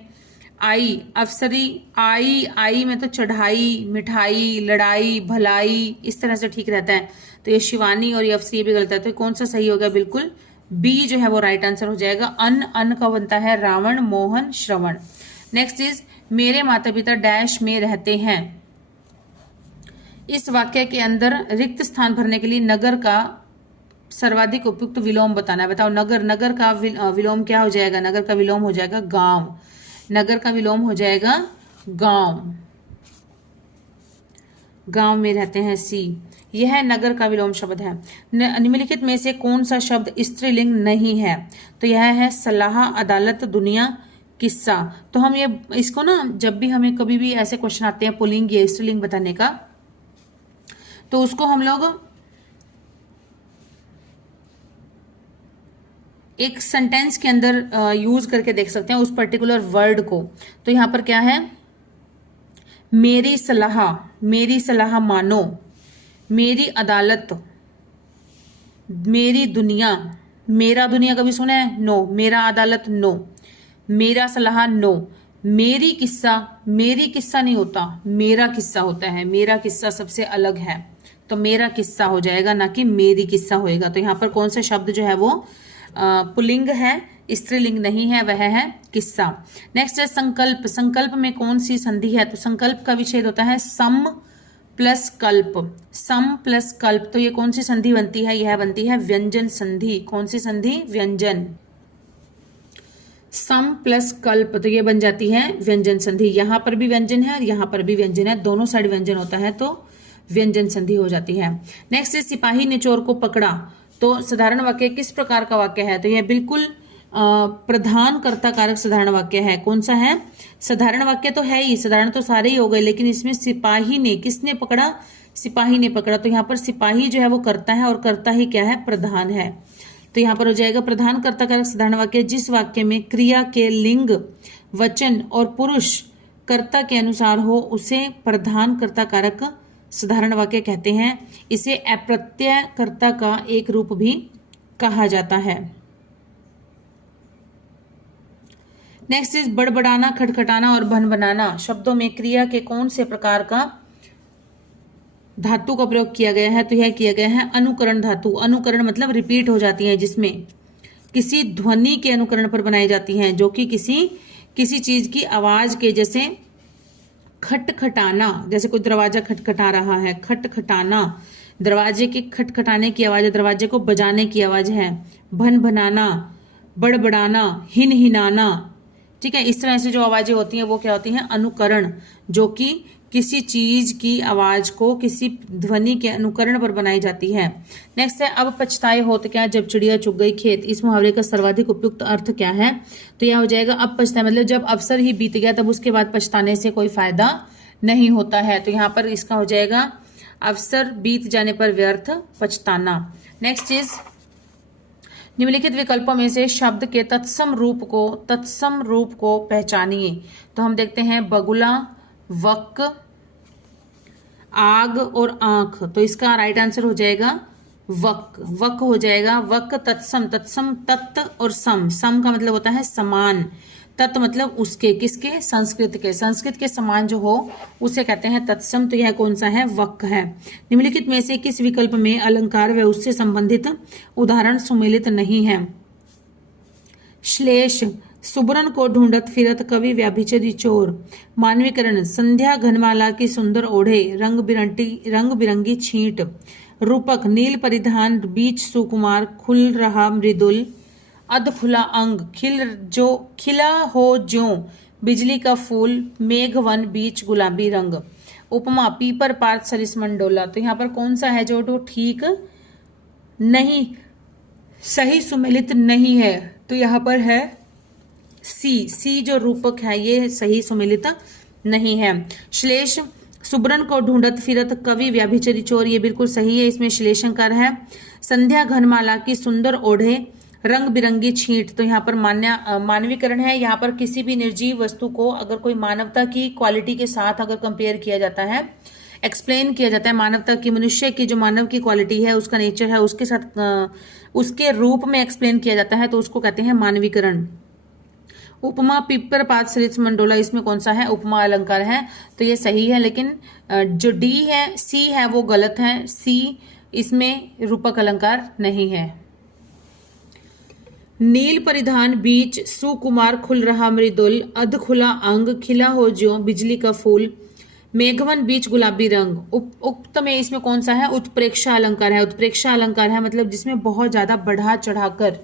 आई, अफसरी, आई में तो चढ़ाई, मिठाई, लड़ाई, भलाई, इस तरह से ठीक रहता है। तो ये शिवानी और ये अफसरी, ये भी गलत है। तो कौन सा सही होगा? बिल्कुल बी जो है वो राइट आंसर हो जाएगा। अन्न का बनता है रावण, मोहन, श्रवण। नेक्स्ट इज मेरे माता पिता डैश में रहते हैं। इस वाक्य के अंदर रिक्त स्थान भरने के लिए नगर का सर्वाधिक उपयुक्त विलोम बताना है। बताओ नगर का विलोम क्या हो जाएगा? नगर का विलोम हो जाएगा गांव। नगर का विलोम हो जाएगा गांव। गांव में रहते हैं, सी। यह नगर का विलोम शब्द है। निम्नलिखित में से कौन सा शब्द स्त्रीलिंग नहीं है? तो यह है सलाह, अदालत, दुनिया, किस्सा। तो हम ये इसको ना, जब भी हमें कभी भी ऐसे क्वेश्चन आते हैं पुल्लिंग या स्त्रीलिंग बताने का, तो उसको हम लोग एक सेंटेंस के अंदर यूज करके देख सकते हैं उस पर्टिकुलर वर्ड को। तो यहां पर क्या है? मेरी सलाह मानो, मेरी अदालत, मेरी दुनिया। मेरा दुनिया कभी सुना है? नो। मेरा अदालत, नो। मेरा सलाह, नो। मेरी किस्सा नहीं होता, मेरा किस्सा होता है। मेरा किस्सा सबसे अलग है, तो मेरा किस्सा हो जाएगा, ना कि मेरी किस्सा होएगा। तो यहां पर कौन सा शब्द जो है वो पुल्लिंग है, स्त्रीलिंग नहीं है, वह है किस्सा। नेक्स्ट है संकल्प। संकल्प में कौन सी संधि है? तो संकल्प का विच्छेद होता है सम प्लस कल्प। सम प्लस कल्प, तो ये कौन सी संधि बनती है? यह बनती है व्यंजन संधि। कौन सी संधि? व्यंजन। सम प्लस कल्प, तो ये बन जाती है व्यंजन संधि। यहां पर भी व्यंजन है और यहां पर भी व्यंजन है, दोनों साइड व्यंजन होता है, तो व्यंजन संधि हो जाती है। नेक्स्ट है सिपाही ने चोर को पकड़ा। तो साधारण वाक्य किस प्रकार का वाक्य है? तो यह बिल्कुल प्रधान कर्ता कारक साधारण वाक्य है। कौन सा है? साधारण वाक्य तो है ही, साधारण तो सारे ही हो गए, लेकिन इसमें सिपाही ने, किसने पकड़ा? सिपाही ने पकड़ा। तो यहाँ पर सिपाही जो है वो कर्ता है, और कर्ता ही क्या है? प्रधान है। तो यहाँ पर हो जाएगा प्रधान कर्ता कारक साधारण वाक्य जिस वाक्य में क्रिया के लिंग, वचन और पुरुष कर्ता के अनुसार हो उसे प्रधान कर्ता कारक साधारण वाक्य कहते हैं। इसे अप्रत्यय कर्ता का एक रूप भी कहा जाता है। नेक्स्ट इज बड़बड़ाना, खटखटाना और भनभनाना शब्दों में क्रिया के कौन से प्रकार का धातु का प्रयोग किया गया है? तो यह किया गया है अनुकरण धातु। अनुकरण मतलब रिपीट हो जाती है, जिसमें किसी ध्वनि के अनुकरण पर बनाई जाती हैं, जो कि किसी चीज की आवाज के, जैसे खटखटाना, जैसे कोई दरवाजा खटखटा रहा है, खटखटाना दरवाजे के खटखटाने की आवाज है, दरवाजे को बजाने की आवाज है। भनभनाना, बड़बड़ाना, हिनहिनाना, ठीक है। इस तरह से जो आवाजें होती हैं वो क्या होती हैं? अनुकरण, जो कि किसी चीज की आवाज को किसी ध्वनि के अनुकरण पर बनाई जाती है। नेक्स्ट है अब पछताए होत क्या जब चिड़िया चुग गई खेत। इस मुहावरे का सर्वाधिक उपयुक्त अर्थ क्या है? तो यह हो जाएगा अब पछताए मतलब जब अवसर ही बीत गया तब उसके बाद पछताने से कोई फायदा नहीं होता है। तो यहाँ पर इसका हो जाएगा अवसर बीत जाने पर व्यर्थ पछताना। नेक्स्ट इज निम्नलिखित विकल्पों में से शब्द के तत्सम रूप को पहचानिए। तो हम देखते हैं बगुला, वक, आग और आंख। तो इसका राइट आंसर हो जाएगा वक हो जाएगा। वक तत्सम, तत्त और सम का मतलब होता है समान। तत्त मतलब उसके, किसके? संस्कृत के समान जो हो उसे कहते हैं तत्सम। तो यह कौन सा है? वक है। निम्नलिखित में से किस विकल्प में अलंकार व उससे संबंधित उदाहरण सुमेलित नहीं है? श्लेष, सुबरन को ढूंढत फिरत कवि व्याभिचरी चोर। मानवीकरण, संध्या घनमाला की सुंदर ओढ़े रंग बिरंगी छींट। रूपक, नील परिधान बीच सुकुमार खुल रहा मृदुल। अध खुला अंग, खिला हो ज्यों बिजली का फूल। मेघवन बीच गुलाबी रंग। उपमा, पीपर पात सरिस मंडोला। तो यहाँ पर कौन सा है जो ठीक नहीं, सही सुमेलित नहीं है? तो यहाँ पर है सी जो रूपक है ये सही सुमेलित नहीं है। श्लेष, सुब्रन को ढूंढत फिरत कवि व्याभिचरी चोर, ये बिल्कुल सही है, इसमें श्लेषणकार है। संध्या घनमाला की सुंदर ओढ़े रंग बिरंगी छींट, तो यहाँ पर मानवीकरण है। यहाँ पर किसी भी निर्जीव वस्तु को अगर कोई मानवता की क्वालिटी के साथ अगर कंपेयर किया जाता है, एक्सप्लेन किया जाता है, मानवता की, मनुष्य की जो मानव की क्वालिटी है, उसका नेचर है, उसके साथ उसके रूप में एक्सप्लेन किया जाता है, तो उसको कहते हैं मानवीकरण। उपमा पिपर पात सरित मंडोला, इसमें कौन सा है? उपमा अलंकार है, तो ये सही है। लेकिन जो डी है, सी है, वो गलत है। सी इसमें रूपक अलंकार नहीं है। नील परिधान बीच सुकुमार खुल रहा मृदुल, अध खुला अंग खिला हो ज्यों बिजली का फूल, मेघवन बीच गुलाबी रंग। उक्त में इसमें कौन सा है? उत्प्रेक्षा अलंकार है। उत्प्रेक्षा अलंकार है मतलब जिसमें बहुत ज्यादा बढ़ा चढ़ाकर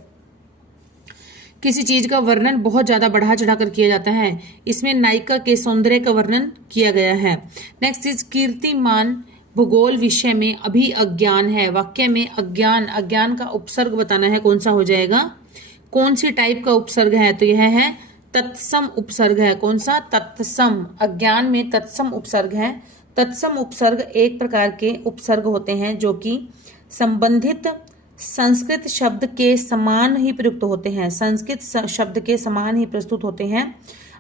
किसी चीज का वर्णन बहुत ज्यादा बढ़ा चढ़ाकर किया जाता है। इसमें नायिका के सौंदर्य का वर्णन किया गया है। नेक्स्ट इज कीर्तिमान भूगोल विषय में अभी अज्ञान है। वाक्य में अज्ञान, अज्ञान का उपसर्ग बताना है, कौन सा हो जाएगा? कौन सी टाइप का उपसर्ग है? तो यह है तत्सम उपसर्ग है। कौन सा? तत्सम। अज्ञान में तत्सम उपसर्ग है। तत्सम उपसर्ग एक प्रकार के उपसर्ग होते हैं जो कि संबंधित संस्कृत शब्द के समान ही प्रयुक्त होते हैं। संस्कृत शब्द के समान ही प्रस्तुत होते हैं,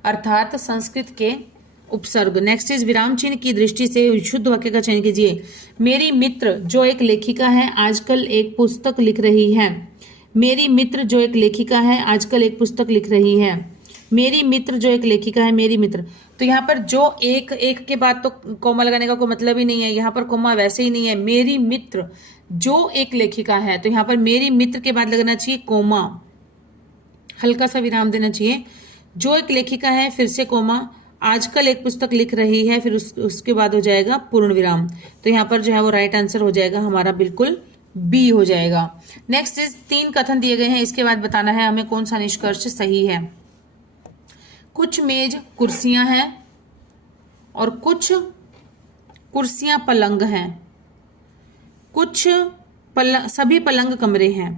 अर्थात संस्कृत के उपसर्ग। नेक्स्ट इज विराम चिन्ह की दृष्टि से शुद्ध वाक्य का चयन कीजिए। मेरी मित्र जो एक लेखिका है आजकल एक पुस्तक लिख रही है। मेरी मित्र जो एक लेखिका है आजकल एक पुस्तक लिख रही है। मेरी मित्र जो एक लेखिका है, मेरी मित्र। तो यहाँ पर जो एक के बाद तो कोमा लगाने का कोई मतलब ही नहीं है। यहाँ पर कोमा वैसे ही नहीं है। मेरी मित्र जो एक लेखिका है, तो यहाँ पर मेरी मित्र के बाद लगना चाहिए कोमा, हल्का सा विराम देना चाहिए। जो एक लेखिका है, फिर से कोमा, आजकल एक पुस्तक लिख रही है, फिर उसके बाद हो जाएगा पूर्ण विराम। तो यहाँ पर जो है वो राइट आंसर हो जाएगा हमारा बिल्कुल बी हो जाएगा। नेक्स्ट इज 3 कथन दिए गए हैं, इसके बाद बताना है हमें कौन सा निष्कर्ष सही है। कुछ मेज कुर्सियां हैं और कुछ कुर्सियां पलंग हैं। कुछ सभी पलंग कमरे हैं,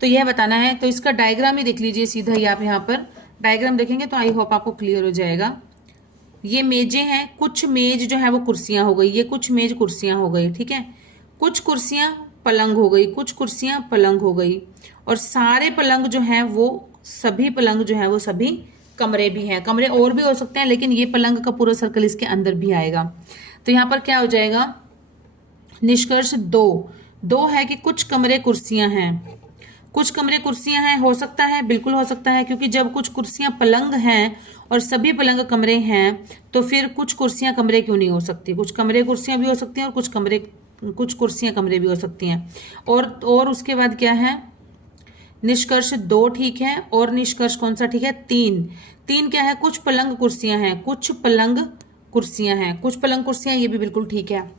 तो यह बताना है। तो इसका डायग्राम ही देख लीजिए सीधा ही, आप यहाँ पर डायग्राम देखेंगे तो आई होप आपको क्लियर हो जाएगा। ये मेजें हैं, कुछ मेज जो है वो कुर्सियां हो गई, ये कुछ मेज कुर्सियां हो गई, ठीक है। कुछ कुर्सियां पलंग हो गई, कुछ कुर्सियां पलंग हो गई, और सारे पलंग जो है वो सभी पलंग जो है वो सभी कमरे भी हैं। कमरे और भी हो सकते हैं, लेकिन ये पलंग का पूरा सर्कल इसके अंदर भी आएगा। तो यहाँ पर क्या हो जाएगा? निष्कर्ष 2 है कि कुछ कमरे कुर्सियां हैं। कुछ कमरे कुर्सियां हैं, हो सकता है, बिल्कुल हो सकता है, क्योंकि जब कुछ कुर्सियां पलंग हैं और सभी पलंग कमरे हैं, तो फिर कुछ कुर्सियां कमरे क्यों नहीं हो सकती? कुछ कमरे कुर्सियां भी हो सकती हैं और कुछ कुर्सियां कमरे भी हो सकती हैं। और उसके बाद क्या है? निष्कर्ष 2 ठीक है, और निष्कर्ष कौन सा ठीक है? 3 क्या है? कुछ पलंग कुर्सियां हैं, कुछ पलंग कुर्सियां हैं, कुछ पलंग कुर्सियां, ये भी बिल्कुल ठीक है।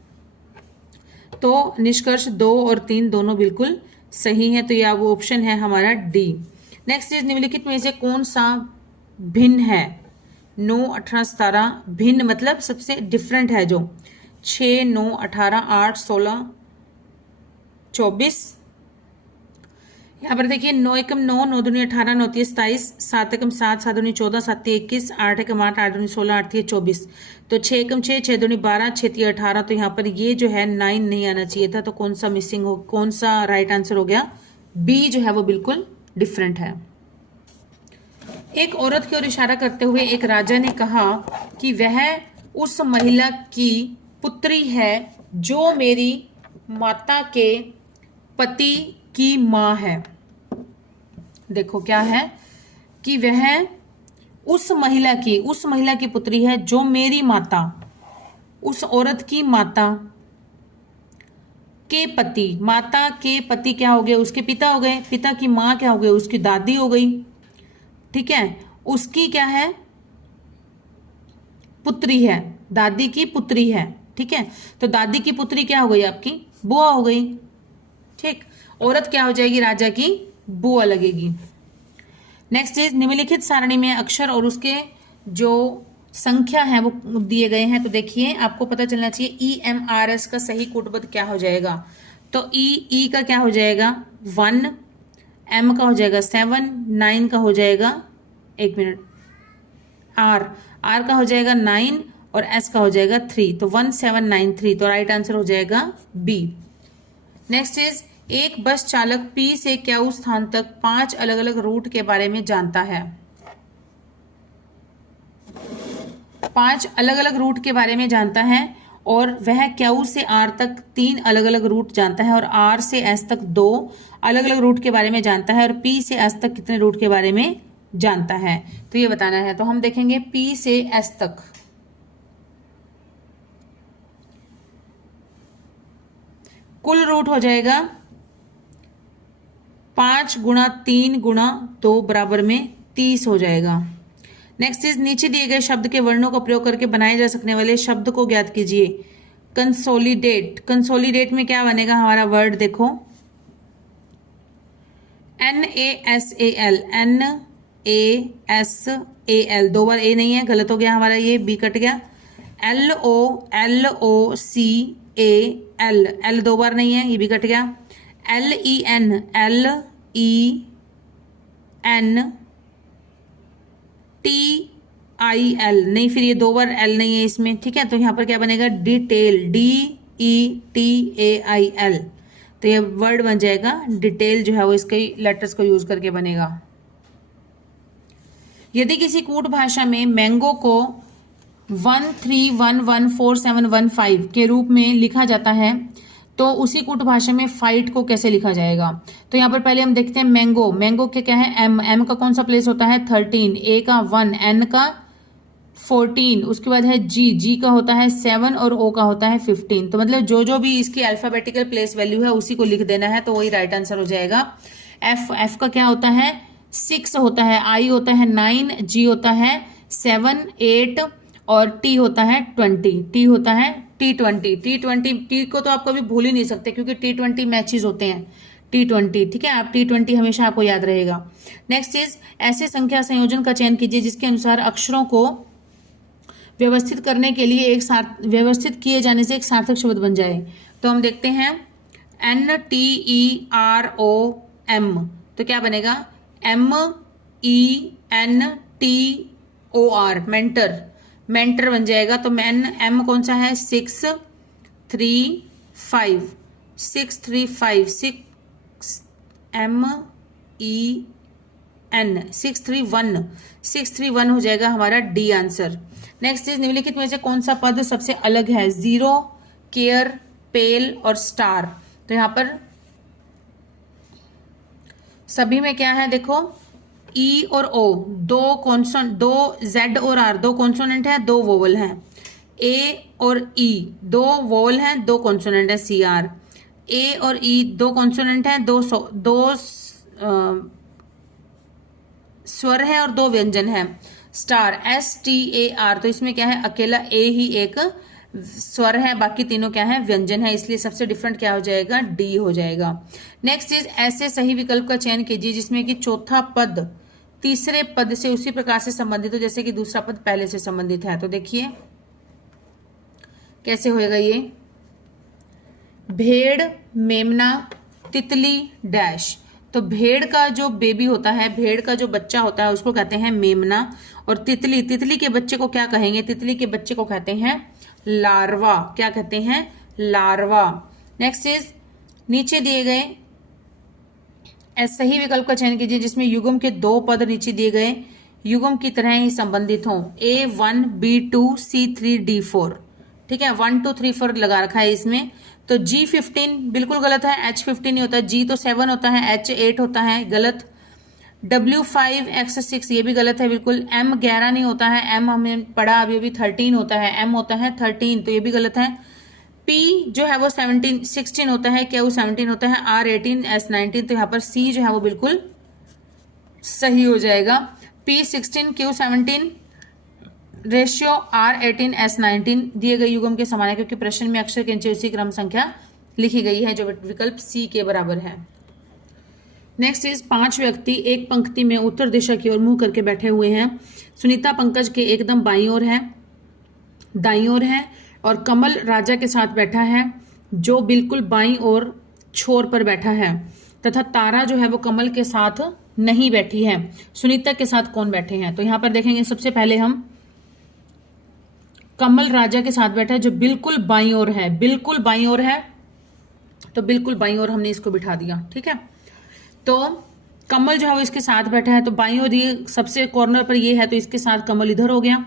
तो निष्कर्ष 2 और 3 दोनों बिल्कुल सही है, तो यह वो ऑप्शन है हमारा डी। नेक्स्ट इज निम्नलिखित में से कौन सा भिन्न है? 9, 18, 17 भिन्न मतलब सबसे डिफरेंट है जो 6, 9, 18, 8, 16, 24। यहाँ पर देखिए 9 एकम 9, 9 दूनी 18, 9 तीय 27, 7 एकम 7, 7 दूनी 14, 7 तीय 21, 8 एकम 8, 8 दूनी 16, 8 तीय 24। तो 6 एकम 6, 6 दूनी 12, 6 तीय 18। तो यहाँ पर ये जो है 9 नहीं आना चाहिए था, तो कौन सा मिसिंग हो, कौन सा राइट आंसर हो गया? बी जो है वो बिल्कुल डिफरेंट है। एक औरत की ओर इशारा करते हुए एक राजा ने कहा कि वह उस महिला की पुत्री है जो मेरी माता के पति की माँ है। देखो क्या है कि वह उस महिला की पुत्री है जो मेरी माता, उस औरत की माता के पति, माता के पति क्या हो गए? उसके पिता हो गए। पिता की माँ क्या हो गई? उसकी दादी हो गई, ठीक है। उसकी क्या है? पुत्री है, दादी की पुत्री है, ठीक है। तो दादी की पुत्री क्या हो गई? आपकी बुआ हो गई, ठीक। औरत क्या हो जाएगी? राजा की बुआ लगेगी। नेक्स्ट इज निम्नलिखित सारणी में अक्षर और उसके जो संख्या है वो दिए गए हैं। तो देखिए आपको पता चलना चाहिए EMRS का सही कूटबद्ध क्या हो जाएगा। तो E का क्या हो जाएगा? 1, M का हो जाएगा 7, 9 का हो जाएगा, 1 मिनट, R का हो जाएगा 9, और एस का हो जाएगा 3, तो 1793, तो राइट आंसर हो जाएगा बी। नेक्स्ट इज एक बस चालक पी से क्यू स्थान तक 5 अलग अलग रूट के बारे में जानता है। 5 अलग अलग रूट के बारे में जानता है और वह क्यू से आर तक 3 अलग अलग रूट जानता है और आर से एस तक 2 अलग अलग रूट के बारे में जानता है और पी से एस तक कितने रूट के बारे में जानता है, तो ये बताना है। तो हम देखेंगे पी से एस तक। कुल रूट हो जाएगा 5 गुणा 3 गुणा 2 बराबर में 30 हो जाएगा। नेक्स्ट इज नीचे दिए गए शब्द के वर्णों का प्रयोग करके बनाए जा सकने वाले शब्द को ज्ञात कीजिए। कंसोलिडेट, कंसोलिडेट में क्या बनेगा हमारा वर्ड देखो, NASAL, NASAL, 2 बार ए नहीं है, गलत हो गया हमारा, ये बी कट गया। LOCAL, L 2 बार नहीं है, ये भी कट गया। LEN, TIL नहीं, फिर ये 2 बार एल नहीं है इसमें, ठीक है, तो यहाँ पर क्या बनेगा डिटेल, DETAIL, तो ये वर्ड बन जाएगा डिटेल, जो है वो इसके लेटर्स को यूज करके बनेगा। यदि किसी कूट भाषा में मैंगो को 13114715 के रूप में लिखा जाता है तो उसी कूट भाषा में फाइट को कैसे लिखा जाएगा। तो यहाँ पर पहले हम देखते हैं मैंगो, मैंगो के क्या है, एम का कौन सा प्लेस होता है 13, ए का 1, एन का 14, उसके बाद है जी का होता है 7 और ओ का होता है 15, तो मतलब जो भी इसकी अल्फाबेटिकल प्लेस वैल्यू है उसी को लिख देना है, तो वही राइट आंसर हो जाएगा। एफ का क्या होता है 6 होता है, आई होता है 9, जी होता है 7, 8 और टी होता है 20, टी होता है T20, टी को तो आप कभी भूल ही नहीं सकते क्योंकि T20 मैचेस होते हैं T20, ठीक है, आप T20 हमेशा आपको याद रहेगा। नेक्स्ट इज ऐसे संख्या संयोजन का चयन कीजिए जिसके अनुसार अक्षरों को व्यवस्थित करने के लिए एक साथ व्यवस्थित किए जाने से एक सार्थक शब्द बन जाए। तो हम देखते हैं NTEROM, तो क्या बनेगा MENTOR, मेंटर, मेंटर बन जाएगा। तो एम कौन सा है 635, 631 हो जाएगा हमारा डी आंसर। नेक्स्ट इज निम्नलिखित में से कौन सा पद सबसे अलग है, 0, केयर, पेल और स्टार। तो यहां पर सभी में क्या है देखो, ई और ओ दो कॉन्सोनेंट, 2 जेड और आर 2 कॉन्सोनेंट है, 2 वोवल हैं। ए और ई 2 वोवल हैं, 2 कॉन्सोनेंट है, सी आर। ए और ई 2 कॉन्सोनेंट है, 2 स्वर है और 2 व्यंजन है। स्टार STAR, तो इसमें क्या है अकेला ए ही एक स्वर है, बाकी तीनों क्या है व्यंजन है, इसलिए सबसे डिफरेंट क्या हो जाएगा डी हो जाएगा। नेक्स्ट इज ऐसे सही विकल्प का चयन कीजिए जिसमें कि चौथा पद तीसरे पद से उसी प्रकार से संबंधित हो जैसे कि दूसरा पद पहले से संबंधित है। तो देखिए कैसे होएगा ये, भेड़, मेमना, तितली, डैश। तो भेड़ का जो बेबी होता है, भेड़ का जो बच्चा होता है उसको कहते हैं मेमना, और तितली, तितली के बच्चे को क्या कहेंगे, तितली के बच्चे को कहते हैं लार्वा। क्या कहते हैं, लार्वा। नेक्स्ट इज नीचे दिए गए सही विकल्प का चयन कीजिए जिसमें युग्म के 2 पद नीचे दिए गए युग्म की तरह ही संबंधित हों, A1, B2, C3, D4। ठीक है, 1 2 3 4 लगा रखा है इसमें। तो G15 बिल्कुल गलत है, H15 नहीं होता, G तो 7 होता है, H8 होता है, गलत। W5 X6 ये भी गलत है बिल्कुल। M11 नहीं होता है, M हमने पढ़ा अभी अभी 13 होता है, M होता है 13, तो ये भी गलत है। P जो है वो 16 होता है, Q 17 होता है, R18 S19, तो यहाँ पर C जो है वो बिल्कुल सही हो जाएगा। P16 Q 17 ratio R18 S19 दिए गए युग्म के समान है क्योंकि प्रश्न में अक्षर के नीचे उसी क्रम संख्या लिखी गई है जो विकल्प C के बराबर है। नेक्स्ट इज 5 व्यक्ति एक पंक्ति में उत्तर दिशा की ओर मुंह करके बैठे हुए हैं। सुनीता पंकज के एकदम बाईं ओर है, दाईं ओर है, और कमल राजा के साथ बैठा है जो बिल्कुल बाईं ओर छोर पर बैठा है, तथा तारा जो है वो कमल के साथ नहीं बैठी है। सुनीता के साथ कौन बैठे हैं? तो यहाँ पर देखेंगे सबसे पहले हम कमल राजा के साथ बैठा है जो बिल्कुल बाईं ओर है, बिल्कुल बाईं ओर है, तो बिल्कुल बाईं ओर हमने इसको बिठा दिया। ठीक है, तो कमल जो है वो इसके साथ बैठा है, तो बाईं ओर ये सबसे कॉर्नर पर ये है, तो इसके साथ कमल इधर हो गया।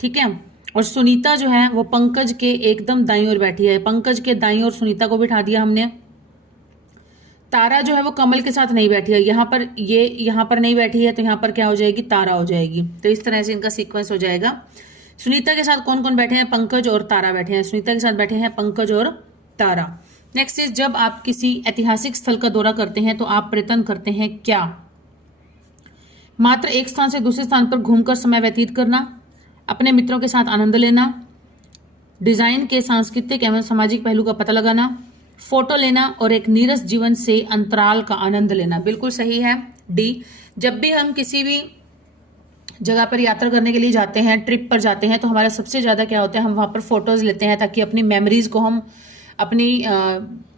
ठीक है, और सुनीता जो है वो पंकज के एकदम दाईं ओर बैठी है, पंकज के दाईं ओर सुनीता को बिठा दिया हमने। तारा जो है वो कमल के साथ नहीं बैठी है, यहाँ पर ये यहाँ पर नहीं बैठी है, तो यहाँ पर क्या हो जाएगी, तारा हो जाएगी। तो इस तरह से इनका सीक्वेंस हो जाएगा। सुनीता के साथ कौन कौन बैठे हैं, पंकज और तारा बैठे हैं, सुनीता के साथ बैठे हैं पंकज और तारा। नेक्स्ट इज, जब आप किसी ऐतिहासिक स्थल का दौरा करते हैं तो आप प्रयत्न करते हैं क्या? मात्र एक स्थान से दूसरे स्थान पर घूमकर समय व्यतीत करना, अपने मित्रों के साथ आनंद लेना, डिजाइन के सांस्कृतिक एवं सामाजिक पहलू का पता लगाना, फोटो लेना और एक नीरस जीवन से अंतराल का आनंद लेना। बिल्कुल सही है डी। जब भी हम किसी भी जगह पर यात्रा करने के लिए जाते हैं, ट्रिप पर जाते हैं, तो हमारा सबसे ज्यादा क्या होता है, हम वहां पर फोटोज लेते हैं ताकि अपनी मेमोरीज को हम अपनी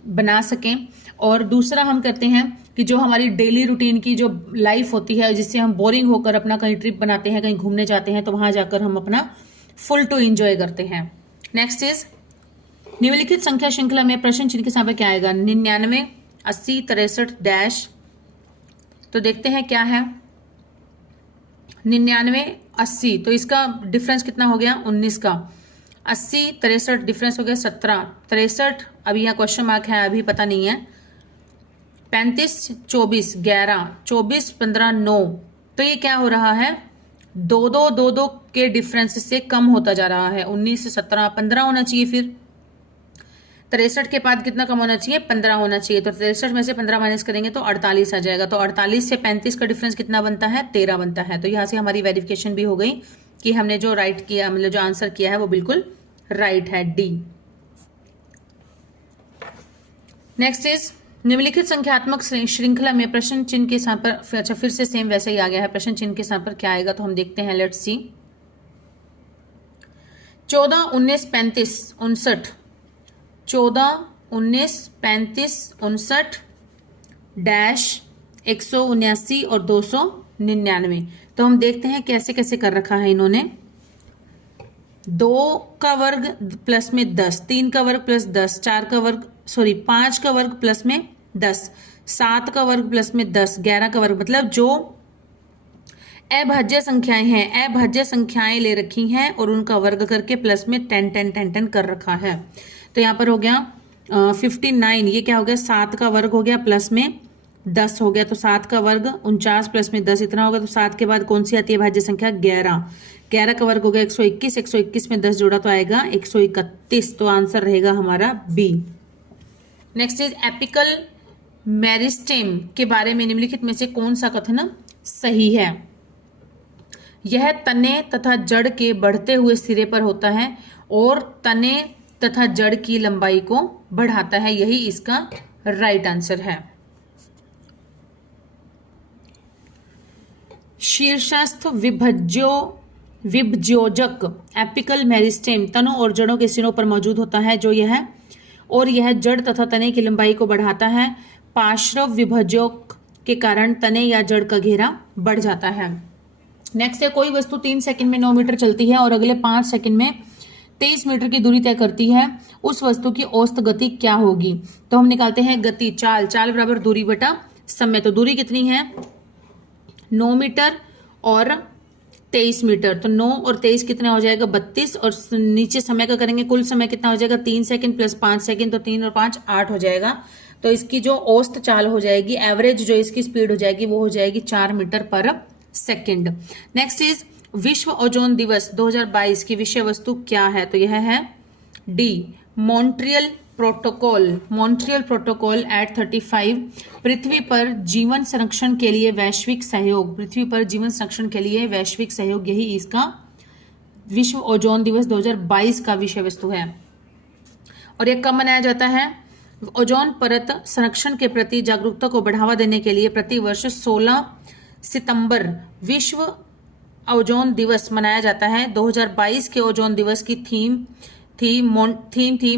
बना सकें। और दूसरा हम करते हैं कि जो हमारी डेली रूटीन की जो लाइफ होती है, जिससे हम बोरिंग होकर अपना कहीं ट्रिप बनाते हैं, कहीं घूमने जाते हैं, तो वहां जाकर हम अपना फुल टू एंजॉय करते हैं। नेक्स्ट इज, निम्नलिखित संख्या श्रृंखला में प्रश्न चिन्ह के साथ क्या आएगा? 99, 80, 63 डैश। तो देखते हैं क्या है। 99, 80, तो इसका डिफरेंस कितना हो गया? 19 का। 80, 63 डिफरेंस हो गया 17। 63 अभी यहाँ क्वेश्चन मार्क है, अभी पता नहीं है। 35, 24, 11, 24, 15, 9। तो ये क्या हो रहा है, 2 के डिफरेंस से कम होता जा रहा है। 19 से 17, 15 होना चाहिए। फिर 63 के बाद कितना कम होना चाहिए? 15 होना चाहिए। तो 63 में से 15 माइनस करेंगे तो 48 आ जाएगा। तो 48 से 35 का डिफरेंस कितना बनता है? 13 बनता है। तो यहाँ से हमारी वेरिफिकेशन भी हो गई कि हमने जो राइट किया, मतलब जो आंसर किया है वो बिल्कुल राइट है, डी। नेक्स्ट इज, निम्नलिखित संख्यात्मक श्रृंखला में प्रश्न चिन्ह के स्थान पर, अच्छा फिर से सेम वैसे ही आ गया है, प्रश्न चिन्ह के स्थान पर क्या आएगा? तो हम देखते हैं, लेट्स सी। 14, 19, 35, 59। 14, 19, 35, 59 डैश 179 और 299। तो हम देखते हैं कैसे कैसे कर रखा है इन्होंने। 2 का वर्ग प्लस में 10, 3 का वर्ग प्लस 10, 5 का वर्ग प्लस में 10, 7 का वर्ग प्लस में 10, 11 का वर्ग, मतलब जो अभाज्य संख्याएं हैं, अभाज्य संख्याएं ले रखी हैं और उनका वर्ग करके प्लस में 10 10 10 10 कर रखा है। तो यहाँ पर हो गया 59, ये क्या हो गया? 7 का वर्ग हो गया प्लस में 10 हो गया, तो 7 का वर्ग 49 प्लस में 10 इतना होगा। तो 7 के बाद कौन सी आती है भाज्य संख्या? 11। 11 का वर्ग हो गया 121, 121 में 10 जोड़ा तो आएगा 131। तो आंसर रहेगा हमारा B. Next is, apical meristem के बारे में निम्नलिखित में से कौन सा कथन सही है? यह तने तथा जड़ के बढ़ते हुए सिरे पर होता है और तने तथा जड़ की लंबाई को बढ़ाता है, यही इसका राइट आंसर है। शीर्षस्थ विभज्योजक एपिकल मेरिस्टेम तनों और जड़ों के सिरों पर मौजूद होता है, जो यह जड़ तथा तने की लंबाई को बढ़ाता है। पार्श्व विभज्योक के कारण तने या जड़ का घेरा बढ़ जाता है। नेक्स्ट है, कोई वस्तु 3 सेकंड में 9 मीटर चलती है और अगले 5 सेकंड में 23 मीटर की दूरी तय करती है, उस वस्तु की औसत गति क्या होगी? तो हम निकालते हैं गति, चाल बराबर दूरी बटा समय। तो दूरी कितनी है? 9 मीटर और 23 मीटर, तो 9 और 23 कितना हो जाएगा? 32। और नीचे समय का करेंगे, कुल समय कितना हो जाएगा? 3 सेकंड प्लस 5 सेकंड, तो 3 और 5 8 हो जाएगा। तो इसकी जो औसत चाल हो जाएगी, एवरेज जो इसकी स्पीड हो जाएगी, वो हो जाएगी 4 मीटर पर सेकंड। नेक्स्ट इज, विश्व ओजोन दिवस 2022 की विषय वस्तु क्या है? तो यह है डी, मॉन्ट्रियल प्रोटोकॉल एट 35, पृथ्वी पर जीवन संरक्षण के लिए वैश्विक सहयोग, पृथ्वी पर जीवन संरक्षण के लिए वैश्विक सहयोग, यही इसका विश्व ओजोन दिवस 2022 का विषय वस्तु है। और यह कब मनाया जाता है? ओजोन परत संरक्षण के प्रति जागरूकता को बढ़ावा देने के लिए प्रतिवर्ष 16 सितंबर विश्व ओजोन दिवस मनाया जाता है। 2022 के ओजोन दिवस की थीम थी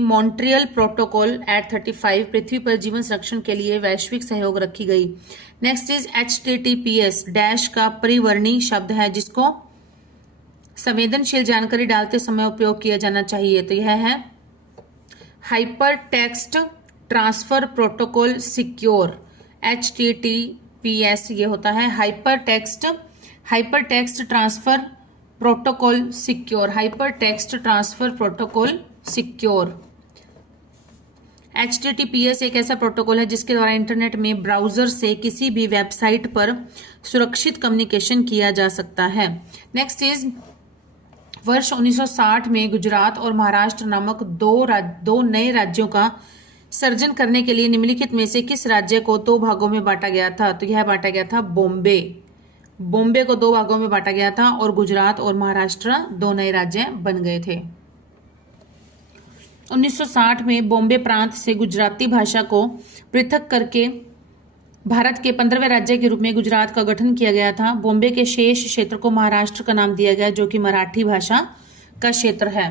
मॉन्ट्रियल प्रोटोकॉल एट 35, पृथ्वी पर जीवन संरक्षण के लिए वैश्विक सहयोग रखी गई। नेक्स्ट इज, HTTPS डैश का परिवर्णी शब्द है जिसको संवेदनशील जानकारी डालते समय उपयोग किया जाना चाहिए? तो यह है hyper text transfer protocol secure, HTTPS ये होता है hyper text transfer protocol secure, hyper text transfer protocol secure. HTTPS एक ऐसा प्रोटोकॉल है जिसके द्वारा इंटरनेट में ब्राउजर से किसी भी वेबसाइट पर सुरक्षित कम्युनिकेशन किया जा सकता है। नेक्स्ट इज वर्ष 1960 में गुजरात और महाराष्ट्र नामक दो नए राज्यों का सर्जन करने के लिए निम्नलिखित में से किस राज्य को दो भागों में बांटा गया था? तो यह बांटा गया था बॉम्बे को दो भागों में बांटा गया था और गुजरात और महाराष्ट्र दो नए राज्य बन गए थे। 1960 में बॉम्बे प्रांत से गुजराती भाषा को पृथक करके भारत के 15वें राज्य के रूप में गुजरात का गठन किया गया था। बॉम्बे के शेष क्षेत्र को महाराष्ट्र का नाम दिया गया, जो कि मराठी भाषा का क्षेत्र है।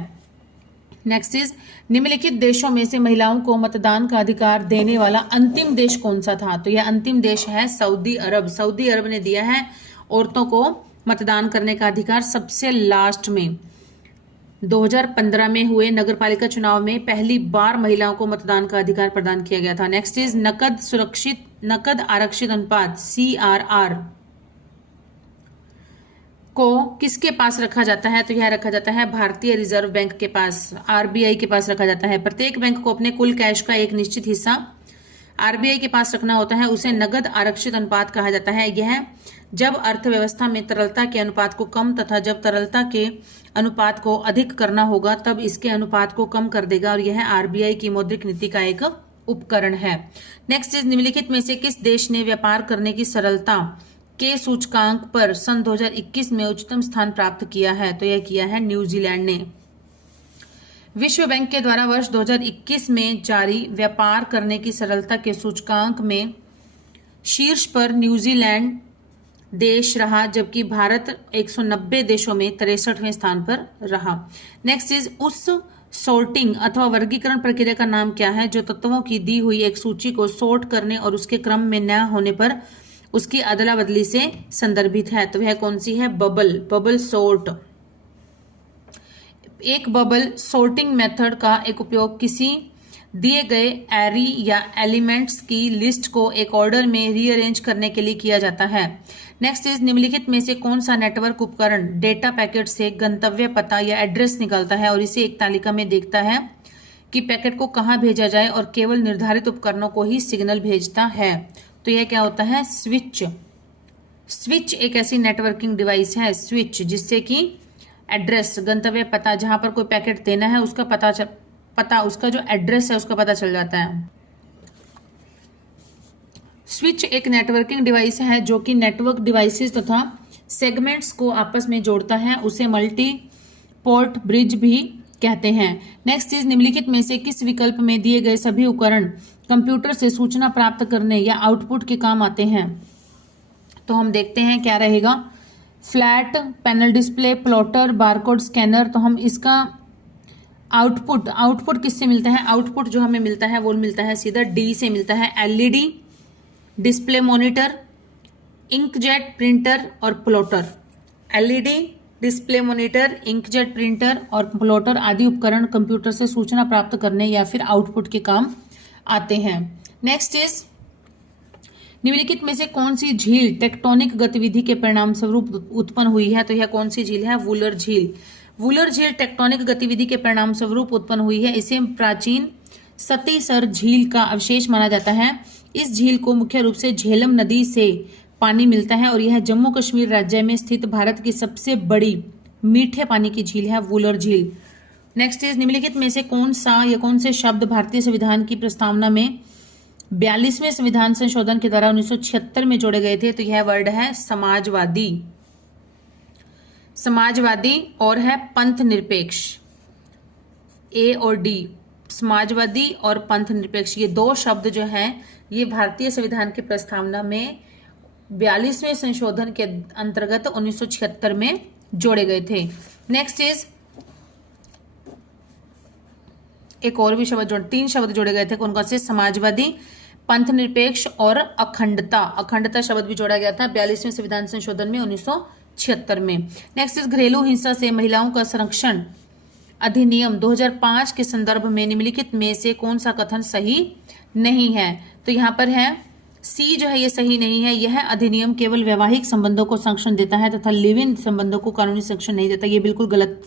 नेक्स्ट इज निम्नलिखित देशों में से महिलाओं को मतदान का अधिकार देने वाला अंतिम देश कौन सा था? तो यह अंतिम देश है सऊदी अरब। सऊदी अरब ने दिया है औरतों को मतदान करने का अधिकार सबसे लास्ट में। 2015 में हुए नगरपालिका चुनाव में पहली बार महिलाओं को मतदान का अधिकार प्रदान किया गया था। नेक्स्ट इज नकद आरक्षित अनुपात CRR को किसके पास रखा जाता है? तो यह रखा जाता है भारतीय रिजर्व बैंक के पास, RBI के पास रखा जाता है। प्रत्येक बैंक को अपने कुल कैश का एक निश्चित हिस्सा RBI के पास रखना होता है, उसे नकद आरक्षित अनुपात कहा जाता है। यह जब अर्थव्यवस्था में तरलता के अनुपात को कम तथा जब तरलता के अनुपात को अधिक करना होगा तब इसके अनुपात को कम कर देगा और यह RBI की मौद्रिक नीति का एक उपकरण है। नेक्स्ट इज निम्नलिखित में से किस देश ने व्यापार करने की सरलता के सूचकांक पर सन 2021 में उच्चतम स्थान प्राप्त किया है? तो यह किया है न्यूजीलैंड ने। विश्व बैंक के द्वारा वर्ष 2021 में जारी व्यापार करने की सरलता के सूचकांक में शीर्ष पर न्यूजीलैंड देश रहा, जबकि भारत 190 देशों में 63वें स्थान पर रहा। नेक्स्ट इज उस सॉर्टिंग अथवा वर्गीकरण प्रक्रिया का नाम क्या है जो तत्वों की दी हुई एक सूची को सॉर्ट करने और उसके क्रम में न होने पर उसकी अदला बदली से संदर्भित है? तो वह कौन सी है? Bubble sort. एक बबल सॉर्टिंग मेथड का एक उपयोग किसी दिए गए एरी या एलिमेंट्स की लिस्ट को एक ऑर्डर में रीअरेंज करने के लिए किया जाता है। नेक्स्ट इज निम्नलिखित में से कौन सा नेटवर्क उपकरण डेटा पैकेट से गंतव्य पता या एड्रेस निकालता है और इसे एक तालिका में देखता है कि पैकेट को कहां भेजा जाए और केवल निर्धारित उपकरणों को ही सिग्नल भेजता है? तो यह क्या होता है? स्विच एक ऐसी नेटवर्किंग डिवाइस है, स्विच, जिससे कि एड्रेस, गंतव्य पता, जहां पर कोई पैकेट देना है उसका पता उसका जो एड्रेस है उसका पता चल जाता है। स्विच एक नेटवर्किंग डिवाइस है जो कि नेटवर्क डिवाइसेस तथा सेगमेंट्स को आपस में जोड़ता है, उसे मल्टी पोर्ट ब्रिज भी कहते हैं। नेक्स्ट इज निम्नलिखित में से किस विकल्प में दिए गए सभी उपकरण कंप्यूटर से सूचना प्राप्त करने या आउटपुट के काम आते हैं? तो हम देखते हैं क्या रहेगा। Flat panel display, plotter, barcode scanner. तो हम इसका आउटपुट किससे मिलता है? आउटपुट जो हमें मिलता है वो मिलता है सीधा डी से मिलता है। LED, display monitor, inkjet printer और plotter. LED, display monitor, inkjet printer और प्लॉटर आदि उपकरण कंप्यूटर से सूचना प्राप्त करने या फिर आउटपुट के काम आते हैं। नेक्स्ट इज निम्नलिखित में से कौन सी झील टेक्टोनिक गतिविधि के परिणाम स्वरूप उत्पन्न हुई है? तो यह कौन सी झील है? वूलर झील। वूलर झील टेक्टोनिक गतिविधि के परिणाम स्वरूप उत्पन्न हुई है। इसे प्राचीन सतीसर झील का अवशेष माना जाता है। इस झील को मुख्य रूप से झेलम नदी से पानी मिलता है और यह जम्मू कश्मीर राज्य में स्थित भारत की सबसे बड़ी मीठे पानी की झील है, वूलर झील। नेक्स्ट इज निम्नलिखित में से कौन सा या कौन से शब्द भारतीय संविधान की प्रस्तावना में 42वें संविधान संशोधन के द्वारा 1976 में जोड़े गए थे? तो यह वर्ड है समाजवादी और है पंथ निरपेक्ष। A और D, समाजवादी और पंथ निरपेक्ष, ये दो शब्द जो हैं ये भारतीय संविधान की प्रस्तावना में 42वें संशोधन के अंतर्गत 1976 में जोड़े गए थे। नेक्स्ट इज एक और भी शब्द तीन शब्द जोड़े गए थे, कौन कौन से? समाजवादी, पंथ निरपेक्ष और अखंडता। अखंडता शब्द भी जोड़ा गया था 42वें संविधान संशोधन में 1976 में। नेक्स्ट इज घरेलू हिंसा से महिलाओं का संरक्षण अधिनियम 2005 के संदर्भ में निम्नलिखित में से कौन सा कथन सही नहीं है? तो यहाँ पर है सी जो है ये सही नहीं है। यह अधिनियम केवल वैवाहिक संबंधों को संरक्षण देता है तथा लिव इन संबंधों को कानूनी संरक्षण नहीं देता। ये बिल्कुल गलत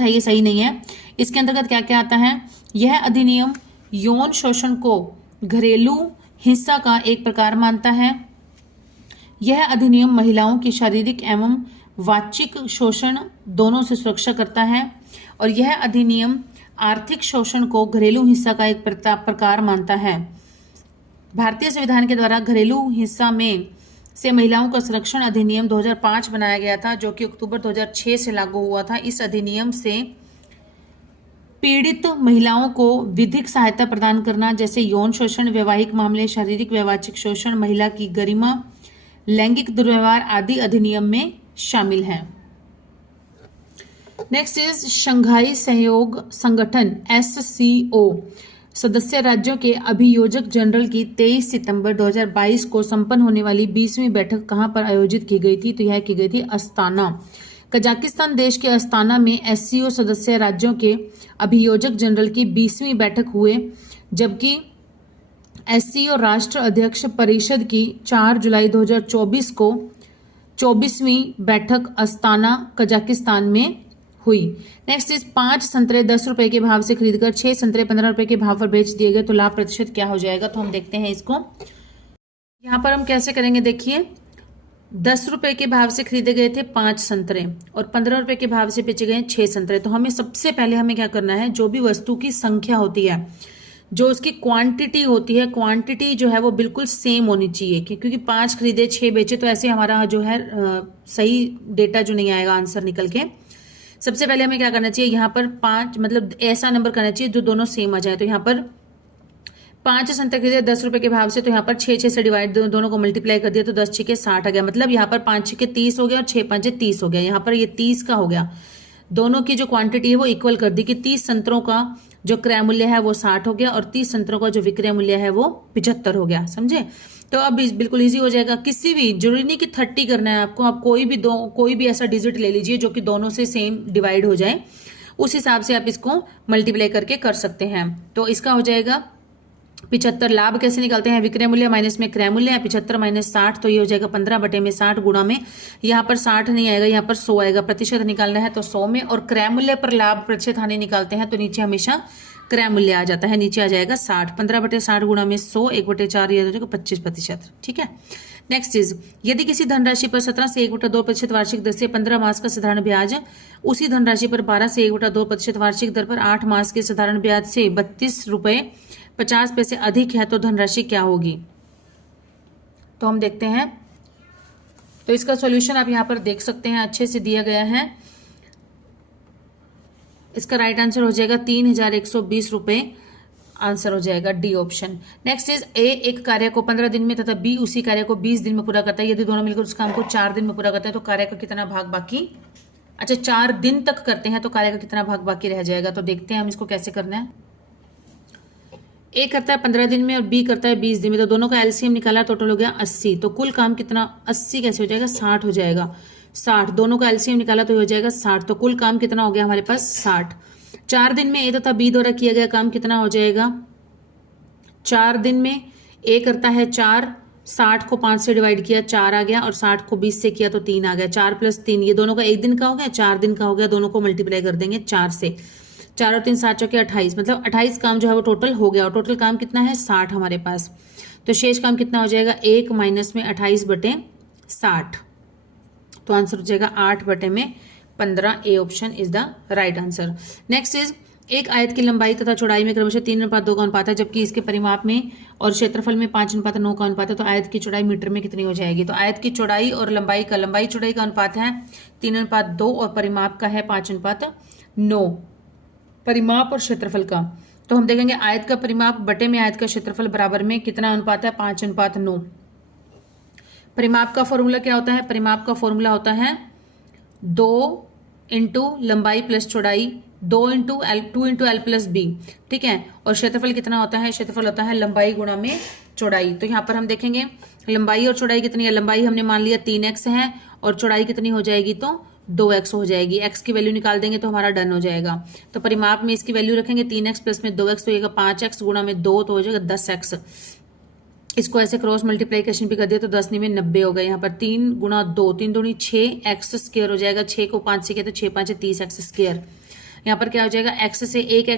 है, ये सही नहीं है। इसके अंतर्गत क्या क्या आता है? यह अधिनियम यौन शोषण को घरेलू हिंसा का एक प्रकार मानता है। यह अधिनियम महिलाओं की शारीरिक एवं वाचिक शोषण दोनों से सुरक्षा करता है और यह अधिनियम आर्थिक शोषण को घरेलू हिंसा का एक प्रकार मानता है। भारतीय संविधान के द्वारा घरेलू हिंसा में से महिलाओं का संरक्षण अधिनियम 2005 बनाया गया था, जो कि अक्टूबर 2006 से लागू हुआ था। इस अधिनियम से पीड़ित महिलाओं को विधिक सहायता प्रदान करना, जैसे यौन शोषण, वैवाहिक मामले, शारीरिक व्यवाचिक शोषण, महिला की गरिमा, लैंगिक दुर्व्यवहार आदि अधिनियम में शामिल है। नेक्स्ट इज शंघाई सहयोग संगठन SCO सदस्य राज्यों के अभियोजक जनरल की 23 सितंबर 2022 को संपन्न होने वाली 20वीं बैठक कहां पर आयोजित की गई थी? तो यह की गई थी अस्ताना, कजाकिस्तान देश के अस्ताना में SCO सदस्य राज्यों के अभियोजक जनरल की 20वीं बैठक हुए, जबकि SCO राष्ट्र अध्यक्ष परिषद की 4 जुलाई 2024 को 24वीं बैठक अस्ताना कजाकिस्तान में हुई। नेक्स्ट इज 5 संतरे 10 रुपए के भाव से खरीदकर 6 संतरे 15 रुपए के भाव पर बेच दिए गए तो लाभ प्रतिशत क्या हो जाएगा? तो हम देखते हैं इसको। यहाँ पर हम कैसे करेंगे, देखिए 10 रुपए के भाव से खरीदे गए थे 5 संतरे और 15 रुपए के भाव से बेचे गए 6 संतरे। तो हमें सबसे पहले हमें क्या करना है, जो भी वस्तु की संख्या होती है, जो उसकी क्वांटिटी होती है, क्वांटिटी जो है वो बिल्कुल सेम होनी चाहिए, क्योंकि 5 खरीदे 6 बेचे तो ऐसे हमारा जो है सही डेटा जो नहीं आएगा आंसर निकल के। सबसे पहले हमें क्या करना चाहिए, यहाँ पर 5 मतलब ऐसा नंबर करना चाहिए जो दोनों सेम आ जाए। तो यहाँ पर 5 संतरे खरीदे 10 रुपए के भाव से, तो यहाँ पर 6 से डिवाइड दोनों को मल्टीप्लाई कर दिया तो 10 6 60 आ गया। मतलब यहाँ पर 5 6 30 हो गया और 6 5 30 हो गया। यहाँ पर ये 30 का हो गया। दोनों की जो क्वांटिटी है वो इक्वल कर दी कि 30 संतरों का जो क्रय मूल्य है वो 60 हो गया और 30 संतरों का जो विक्रय मूल्य है वो 75 हो गया। समझे? तो अब बिल्कुल इजी हो जाएगा। किसी भी जरूरी नहीं कि 30 करना है आपको, आप कोई भी ऐसा डिजिट ले लीजिए जो कि दोनों से सेम डिवाइड हो जाए, उस हिसाब से आप इसको मल्टीप्लाई करके कर सकते हैं। तो इसका हो जाएगा 75। लाभ कैसे निकालते हैं, विक्रय मूल्य माइनस में क्रय मूल्य है, 75 माइनस 60 तो ये हो जाएगा 15/60 गुणा में, यहाँ पर 60 नहीं आएगा, यहाँ पर 100 आएगा। प्रतिशत निकालना है तो 100 में, और क्रय मूल्य पर लाभ प्रतिशत हानि निकालते हैं तो नीचे हमेशा क्रय मूल्य आ जाता है, नीचे आ जाएगा 60। 15/60 गुणा में 100, 1/4 ये हो जाएगा 25%। ठीक है। नेक्स्ट इज, यदि किसी धनराशि पर 17 से 1/2% वार्षिक दर से 15 मास का साधारण ब्याज उसी धनराशि पर 12 से 1/2% वार्षिक दर पर 8 मास के साधारण ब्याज से 32 रुपए 50 पैसे अधिक है तो धनराशि क्या होगी? तो हम देखते हैं। तो इसका सॉल्यूशन आप यहाँ पर देख सकते हैं, अच्छे से दिया गया है। इसका राइट आंसर हो जाएगा 3120 रुपए, आंसर हो जाएगा डी ऑप्शन। नेक्स्ट इज, ए एक कार्य को 15 दिन में तथा बी उसी कार्य को 20 दिन में पूरा करता है। यदि दोनों मिलकर उस काम को 4 दिन में पूरा करते हैं तो कार्य का कितना भाग बाकी, अच्छा 4 दिन तक करते हैं तो कार्य का कितना भाग बाकी रह जाएगा? तो देखते हैं हम इसको कैसे करना है। ए करता है 15 दिन में और बी करता है 20 दिन में, तो दोनों का एलसीएम निकाला, टोटल हो गया 80। तो कुल काम कितना, 80 कैसे हो जाएगा, 60 हो जाएगा। 60 दोनों का एलसीएम निकाला तो हो जाएगा 60। तो कुल काम कितना हो गया हमारे पास, 60। 4 दिन में ए तथा बी द्वारा किया गया काम कितना हो जाएगा? 4 दिन में ए करता है 4, 60 को 5 से डिवाइड किया 4 आ गया, और 60 को 20 से किया तो 3 आ गया। 4 + 3 ये दोनों का 1 दिन का हो गया, 4 दिन का हो गया। दोनों को मल्टीप्लाई कर देंगे 4 से, 4 और 3 7 चौके 28, मतलब 28 काम जो है वो टोटल हो गया। और टोटल काम कितना है, 60 हमारे पास। तो शेष काम कितना हो जाएगा, 1 माइनस में 28/60, तो आंसर हो जाएगा 8/15। A option is the right answer. Next is, एक आयत की लंबाई तथा चौड़ाई में क्रमशः 3:2 का अनुपात है, जबकि इसके परिमाप में और क्षेत्रफल में 5:9 का अनुपात है। तो आयत की चौड़ाई मीटर में कितनी हो जाएगी? तो आयत की चौड़ाई और लंबाई चौड़ाई का अनुपात है 3:2 और परिमाप का है 5:9, परिमाप और क्षेत्रफल का। तो हम देखेंगे आयत का परिमाप बटे में आयत का क्षेत्रफल बराबर में कितना अनुपात है, 5:9। परिमाप का फॉर्मूला क्या होता है? परिमाप का फॉर्मूला होता है 2 × लंबाई प्लस चौड़ाई, 2 × L 2 × L + B। ठीक है। और क्षेत्रफल कितना होता है? क्षेत्रफल होता है लंबाई गुणा में चौड़ाई। तो यहाँ पर हम देखेंगे लंबाई और चौड़ाई कितनी है। लंबाई हमने मान लिया 3x है और चौड़ाई कितनी हो जाएगी, तो 2x हो जाएगी। x की वैल्यू निकाल देंगे तो हमारा डन हो जाएगा। तो परिमाप में इसकी वैल्यू रखेंगे 3x प्लस में 2x तो ये 5x गुणा में 2 तो हो जाएगा 10x। इसको ऐसे क्रॉस मल्टीप्लीकेशन भी कर दिया तो 10 में 90 हो गए। यहाँ पर 3 गुणा 2, 3 दूनी 6x स्क्वायर हो जाएगा। 6 को 5 से किया तो 6 5 30x स्क्वायर। यहाँ पर क्या हो जाएगा, x से एक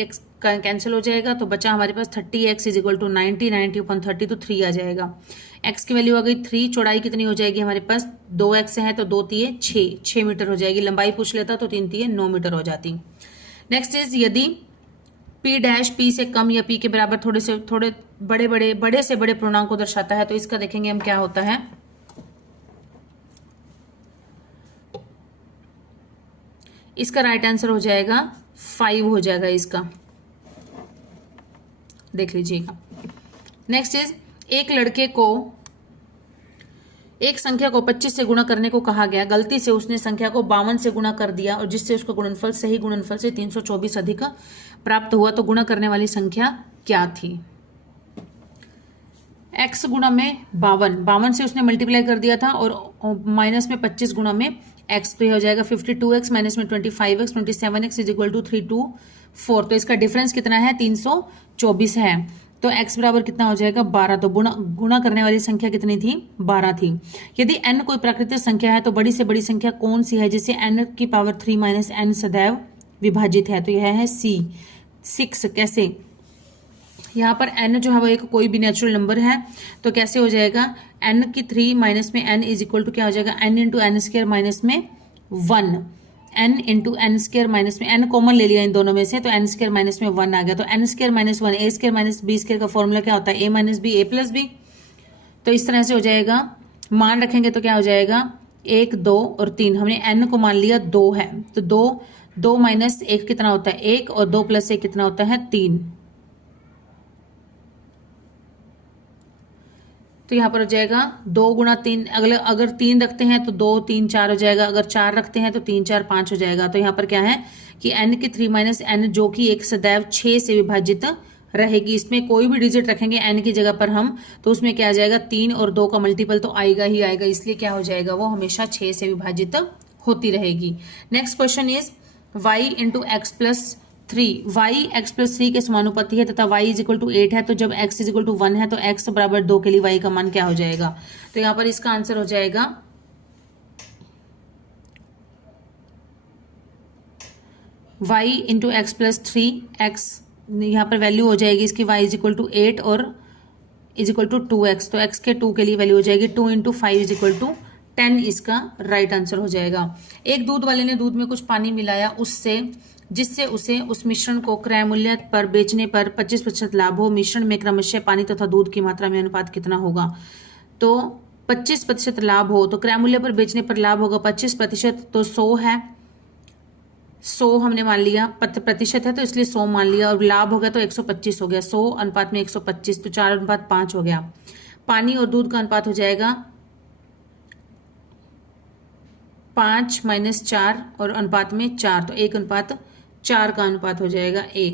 x कैंसिल हो जाएगा तो बचा हमारे पास 30x is equal to 90, 90 upon 30 तो 3 आ जाएगा। x की वैल्यू आ गई 3। चौड़ाई कितनी हो जाएगी हमारे पास, 2x है तो 2 तिये 6 मीटर हो जाएगी। लंबाई पूछ लेता तो 3 तिये 9 मीटर हो जाती। नेक्स्ट इज यदि p डैश p से कम या p के बराबर थोड़े बड़े से बड़े पूर्णांक को दर्शाता है तो इसका देखेंगे हम क्या होता है। इसका राइट आंसर हो जाएगा 5 हो जाएगा इसका, देख लीजिएगा। नेक्स्ट इज एक लड़के को एक संख्या को 25 से गुणा करने को कहा गया, गलती से उसने संख्या को 52 से गुणा कर दिया और जिससे उसका गुणनफल सही गुणनफल से 324 अधिक प्राप्त हुआ तो गुणा करने वाली संख्या क्या थी। x गुणा में 52 से उसने मल्टीप्लाई कर दिया था और माइनस में 25 गुणा में x तो ये हो जाएगा 52x माइनस में 25x 27x is equal to 324। तो इसका डिफरेंस कितना है, 324 है। तो x बराबर कितना हो जाएगा, 12। तो गुणा करने वाली संख्या कितनी थी, 12 थी। यदि n कोई प्राकृतिक संख्या है तो बड़ी से बड़ी संख्या कौन सी है जिसे n की पावर 3 माइनस n सदैव विभाजित है। तो यह है C6। कैसे, यहाँ पर n जो है वो एक कोई भी नेचुरल नंबर है तो कैसे हो जाएगा, n की 3 माइनस में n इज इक्वल टू क्या हो जाएगा, n into n square minus में 1, n into n square minus में n कॉमन ले लिया इन दोनों में से तो n स्क्र माइनस में 1 आ गया। तो n square minus 1 a square minus b square का फॉर्मूला क्या होता है, a minus B a plus B. तो इस तरह से हो जाएगा, मान रखेंगे तो क्या हो जाएगा 1 2 और 3। हमने n को मान लिया 2 है तो 2 माइनस 1 कितना होता है 1 और 2 प्लस 1 कितना होता है 3। तो यहाँ पर हो जाएगा 2 गुणा 3, अगर 3 रखते हैं तो 2 3 4 हो जाएगा, अगर 4 रखते हैं तो 3 4 5 हो जाएगा। तो यहाँ पर क्या है कि n की 3 माइनस n जो कि एक सदैव 6 से विभाजित रहेगी। इसमें कोई भी डिजिट रखेंगे n की जगह पर हम तो उसमें क्या आ जाएगा 3 और 2 का मल्टीपल तो आएगा ही आएगा, इसलिए क्या हो जाएगा वो हमेशा 6 से विभाजित होती रहेगी। Next question is y into x plus 3, y x plus 3 के समानुपाती है तथा y इज इक्वल टू 8 है तो जब x इज इक्वल टू 1 है तो x बराबर 2 के लिए y का मान क्या हो जाएगा। तो यहाँ पर इसका आंसर हो जाएगा y into x plus 3, x यहाँ पर वैल्यू हो जाएगी इसकी y इज इक्वल टू 8 और इज इक्वल टू 2x। तो x के 2 के लिए वैल्यू हो जाएगी 2 इंटू 5 इज इक्वल टू 10, इसका राइट आंसर हो जाएगा। एक दूध वाले ने दूध में कुछ पानी मिलाया जिससे उसे उस मिश्रण को क्रय मूल्य पर बेचने पर 25% लाभ हो। मिश्रण में क्रमशः पानी तथा दूध की मात्रा में अनुपात कितना होगा। तो 25% लाभ हो तो क्रय मूल्य पर बेचने पर लाभ होगा 25%, तो 100 है, 100 हमने मान लिया, प्रतिशत है तो इसलिए 100 मान लिया और लाभ हो गया तो 125 हो गया। 100 अनुपात में 125 तो 4 अनुपात 5 हो गया। पानी और दूध का अनुपात हो जाएगा 5 माइनस 4 और अनुपात में 4 तो 1 अनुपात 4 का अनुपात हो जाएगा A।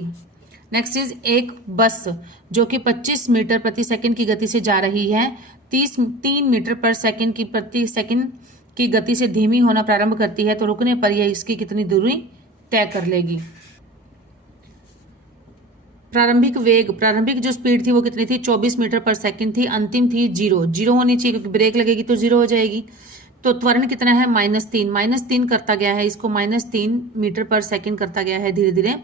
नेक्स्ट इज एक बस जो कि 25 मीटर प्रति सेकंड की गति से जा रही है 3 मीटर पर सेकंड की प्रति सेकंड की गति से धीमी होना प्रारंभ करती है तो रुकने पर यह इसकी कितनी दूरी तय कर लेगी। प्रारंभिक जो स्पीड थी वो कितनी थी 24 मीटर पर सेकंड थी, अंतिम थी 0 होनी चाहिए क्योंकि ब्रेक लगेगी तो 0 हो जाएगी। तो त्वरण कितना है -3 करता गया है, इसको -3 मीटर पर सेकंड करता गया है धीरे धीरे।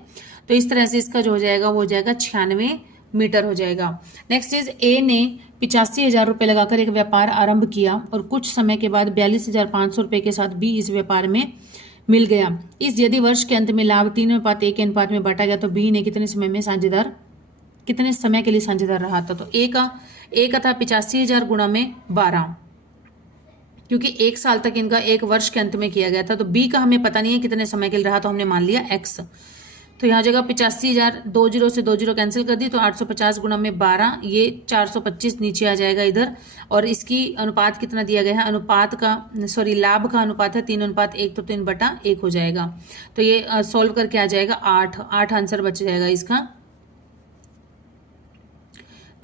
तो इस तरह से इसका जो हो जाएगा वो हो जाएगा 96 मीटर हो जाएगा। नेक्स्ट इज ए ने 85,000 रुपये लगाकर एक व्यापार आरंभ किया और कुछ समय के बाद 42,500 रुपये के साथ बी इस व्यापार में मिल गया। यदि वर्ष के अंत में लाभ 3:1 के अनुपात में बांटा गया तो बी ने कितने समय के लिए साझेदार रहा था। तो ए का था 85,000 गुणा में 12 क्योंकि 1 साल तक इनका 1 वर्ष के अंत में किया गया था। तो बी का हमें पता नहीं है कितने समय के लिए रहा तो हमने मान लिया x। तो यहाँ जगह 85,000 2 0 से 2 0 कैंसिल कर दी तो 850 गुणा में 12 ये 425 नीचे आ जाएगा इधर। और इसकी अनुपात कितना दिया गया है, लाभ का अनुपात है 3:1 तो 3/1 हो जाएगा। तो ये सॉल्व करके आ जाएगा 8 आंसर बच जाएगा इसका।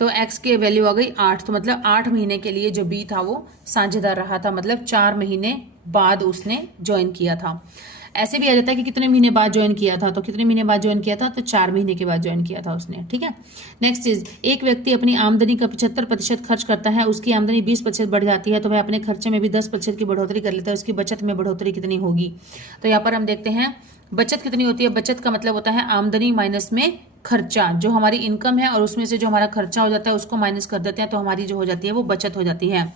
तो x की वैल्यू आ गई 8, तो मतलब 8 महीने के लिए जो b था वो साझेदार रहा था, मतलब 4 महीने बाद उसने ज्वाइन किया था। ऐसे भी आ जाता है कि कितने महीने बाद ज्वाइन किया था, तो कितने महीने बाद ज्वाइन किया था, तो 4 महीने के बाद ज्वाइन किया था उसने, ठीक है। नेक्स्ट चीज, एक व्यक्ति अपनी आमदनी का 75% खर्च करता है, उसकी आमदनी 20% बढ़ जाती है, तो वह अपने खर्चे में भी 10% की बढ़ोतरी कर लेता है, उसकी बचत में बढ़ोतरी कितनी होगी। तो यहाँ पर हम देखते हैं बचत कितनी होती है। बचत का मतलब होता है आमदनी माइनस में खर्चा, जो हमारी इनकम है और उसमें से जो हमारा खर्चा हो जाता है उसको माइनस कर देते हैं, तो हमारी जो हो जाती है वो बचत हो जाती है।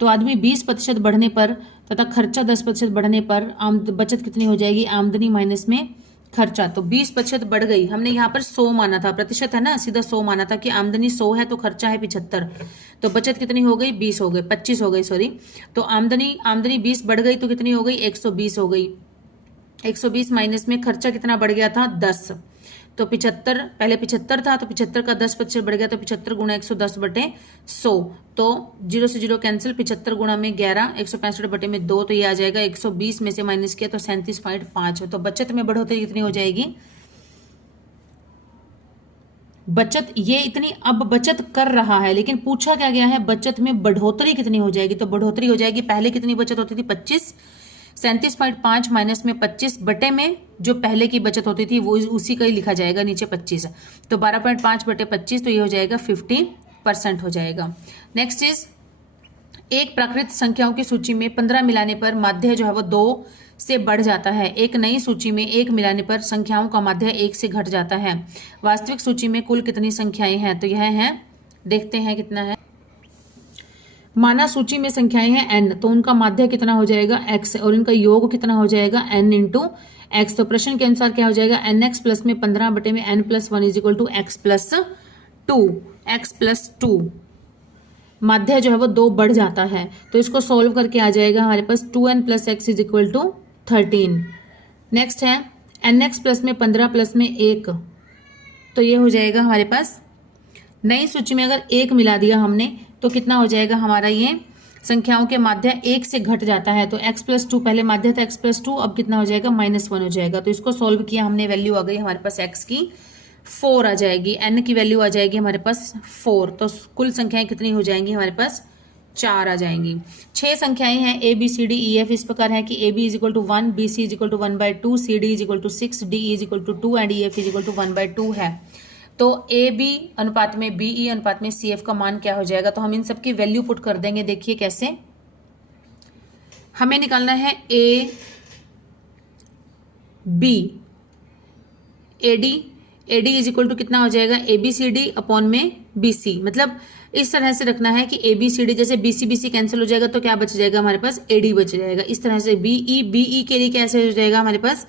तो आदमी 20% बढ़ने पर तथा खर्चा 10% बढ़ने पर बचत कितनी हो जाएगी, आमदनी माइनस में खर्चा। तो 20% बढ़ गई, हमने यहाँ पर 100 माना था, प्रतिशत है ना, सीधा 100 माना था कि आमदनी 100 है तो खर्चा है 75, तो बचत कितनी हो गई, 20 हो गई, 25 हो गई सॉरी। तो आमदनी 20 बढ़ गई तो कितनी हो गई, 120 हो गई। 120 माइनस में खर्चा कितना बढ़ गया था, 10, तो 75, पहले 75 था तो 75 का 10% बढ़ गया, तो 75 गुणा 110/100, तो 0 से 0 कैंसिल, 75 गुणा में 11, 165/2, तो ये आ जाएगा 120 में से माइनस किया तो 37.5। तो बचत में बढ़ोतरी कितनी हो जाएगी, बचत ये इतनी, अब बचत कर रहा है लेकिन पूछा क्या गया है, बचत में बढ़ोतरी कितनी हो जाएगी। तो बढ़ोतरी हो जाएगी, पहले कितनी बचत होती थी 25, 37.5 माइनस में 25 बटे में जो पहले की बचत होती थी वो उसी का ही लिखा जाएगा नीचे 25, तो 12.5/25, तो ये हो जाएगा 50% हो जाएगा। नेक्स्ट इज, एक प्राकृत संख्याओं की सूची में 15 मिलाने पर माध्य जो है वो 2 से बढ़ जाता है। एक नई सूची में 1 मिलाने पर संख्याओं का माध्य 1 से घट जाता है। वास्तविक सूची में कुल कितनी संख्याएं हैं, तो यह है, देखते हैं कितना है। माना सूची में संख्याएं हैं n, तो उनका माध्य कितना हो जाएगा x, और इनका योग कितना हो जाएगा n इंटू एक्स। तो प्रश्न के अनुसार क्या हो जाएगा, nx प्लस में 15 बटे में n+1 is equal to x plus 2, माध्य जो है वो 2 बढ़ जाता है, तो इसको सॉल्व करके आ जाएगा हमारे पास 2n plus x is equal to 13। Next है nx प्लस में 15 प्लस में 1, तो ये हो जाएगा हमारे पास, नई सूची में अगर 1 मिला दिया हमने तो कितना हो जाएगा हमारा, ये संख्याओं के माध्य 1 से घट जाता है, तो x+2, पहले माध्य था x+2, अब कितना हो जाएगा, -1 हो जाएगा। तो इसको सॉल्व किया हमने, वैल्यू आ गई हमारे पास x की 4 आ जाएगी, n की वैल्यू आ जाएगी हमारे पास 4, तो कुल संख्याएं कितनी हो जाएंगी हमारे पास, 4 आ जाएंगी। 6 संख्याएं हैं a b c d e f, इस प्रकार है कि ab is equal to 1, bc is equal to 1/2, cd is equal to 6, de is equal to 2 and ef is equal to 1/2 है। तो ए बी अनुपात में बी ई अनुपात में सी एफ का मान क्या हो जाएगा, तो हम इन सब की वैल्यू पुट कर देंगे। देखिए कैसे, हमें निकालना है A B, AD is equal to कितना हो जाएगा, A B C D upon में बी सी, मतलब इस तरह से रखना है कि ए बी सी डी, जैसे बी सी कैंसिल हो जाएगा तो क्या बच जाएगा हमारे पास, एडी बच जाएगा। इस तरह से बी ई के लिए कैसे हो जाएगा हमारे पास,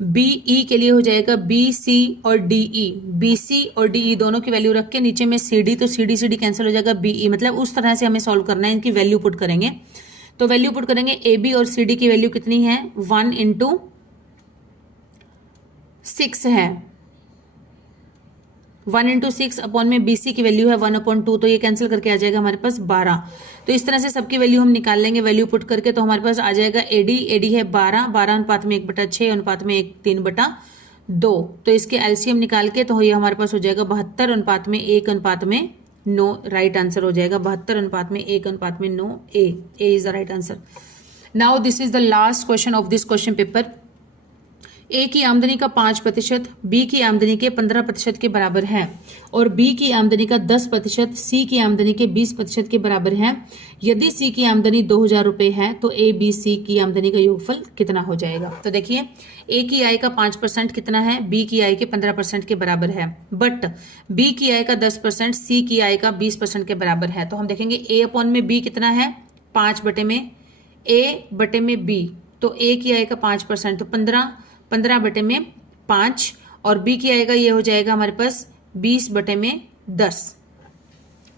बीई के लिए हो जाएगा बी सी और डीई, बी सी और डीई दोनों की वैल्यू रख के नीचे में सी डी, तो सी डी कैंसिल हो जाएगा बीई, मतलब उस तरह से हमें सॉल्व करना है, इनकी वैल्यू पुट करेंगे। तो वैल्यू पुट करेंगे, ए बी और सी डी की वैल्यू कितनी है, 1 × 6 है, 1 × 6 अपॉन में BC की वैल्यू है 1/2, तो ये कैंसिल करके आ जाएगा हमारे पास 12। तो इस तरह से सबकी वैल्यू हम निकाल लेंगे, वैल्यू पुट करके, तो हमारे पास आ जाएगा एडी है 12 अनुपात में 1/6 अनुपात में 3/2, तो इसके एलसीएम निकाल के तो ये हमारे पास हो जाएगा 72 अनुपात में 1 अनुपात में 9, राइट आंसर हो जाएगा 72 अनुपात में 1 अनुपात में 9, A is the right answer. Now this is the last question of this question paper. A की आमदनी का 5% बी की आमदनी के 15% के बराबर है और बी की आमदनी का 10% सी की आमदनी के 20% के बराबर है। यदि सी की आमदनी 2000 रुपये है तो ए बी सी की आमदनी का योगफल कितना हो जाएगा। तो देखिए, ए की आय का 5% कितना है, बी की आय के 15% के बराबर है, बट बी की आय का 10% सी की आय का 20% के बराबर है। तो हम देखेंगे ए अपॉन में बी कितना है, 5 बटे में ए बटे में बी, तो ए की आय का 5% तो 15 बटे में 5, और बी की आएगा ये हो जाएगा हमारे पास 20 बटे में 10।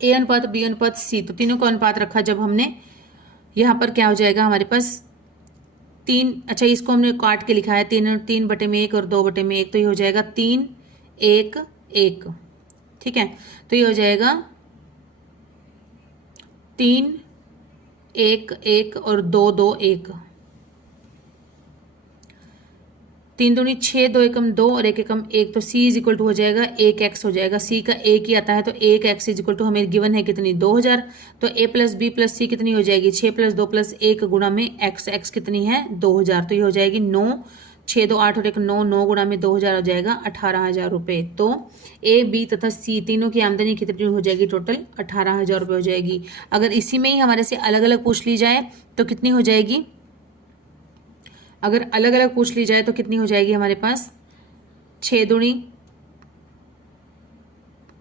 ए अनुपात बी अनुपात सी, तो तीनों का अनुपात रखा जब हमने, यहाँ पर क्या हो जाएगा हमारे पास 3, अच्छा इसको हमने काट के लिखा है 3 बटे में 1 और 2 बटे में 1, तो ये हो जाएगा 3 1 1, ठीक है। तो ये हो जाएगा 3 1 1 और 2 2 1, 3 दूनी 6, 2 एकम 2 और 1 एकम 1, तो c इज इक्वल टू हो जाएगा 1x हो जाएगा। c का 1 ही आता है, तो 1x इज इक्वल टू हमें गिवन है कितनी 2000, तो a plus b plus c कितनी हो जाएगी 6 प्लस 2 प्लस 1 गुणा में x कितनी है 2000, तो ये हो जाएगी 9, 6 2 8 और 1 9, 9 गुणा में 2000 हो जाएगा 18,000 रुपये। तो ए बी तथा सी तीनों की आमदनी कितनी हो जाएगी टोटल 18,000 रुपये हो जाएगी। अगर इसी में ही हमारे से अलग अलग पूछ ली जाए तो कितनी हो जाएगी, अगर अलग अलग पूछ ली जाए तो कितनी हो जाएगी हमारे पास 6 दूनी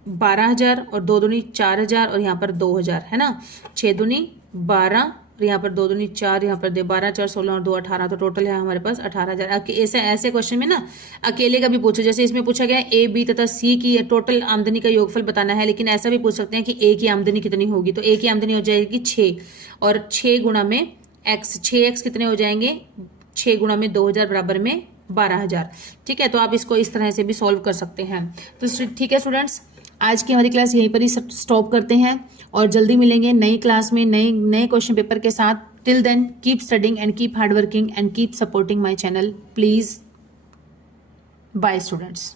12,000 और 2 दूनी 4,000 और यहाँ पर 2,000 है ना। 6 दूनी 12 और यहाँ पर 2 दूनी 4, यहाँ पर 12 4 16 और 2 18, तो टोटल है हमारे पास 18,000। ऐसे क्वेश्चन में ना अकेले का भी पूछो, जैसे इसमें पूछा गया ए बी तथा सी की टोटल आमदनी का योगफल बताना है, लेकिन ऐसा भी पूछ सकते हैं कि ए की आमदनी कितनी होगी, तो ए की आमदनी हो जाएगी 6 और 6 गुणा में एक्स, 6x कितने हो जाएंगे 6 गुणा में 2000 बराबर में 12,000। ठीक है, तो आप इसको इस तरह से भी सॉल्व कर सकते हैं। तो ठीक है स्टूडेंट्स, आज की हमारी क्लास यहीं पर ही स्टॉप करते हैं और जल्दी मिलेंगे नई क्लास में नए क्वेश्चन पेपर के साथ। Till then keep studying and keep hard working and keep supporting my channel please. Bye students.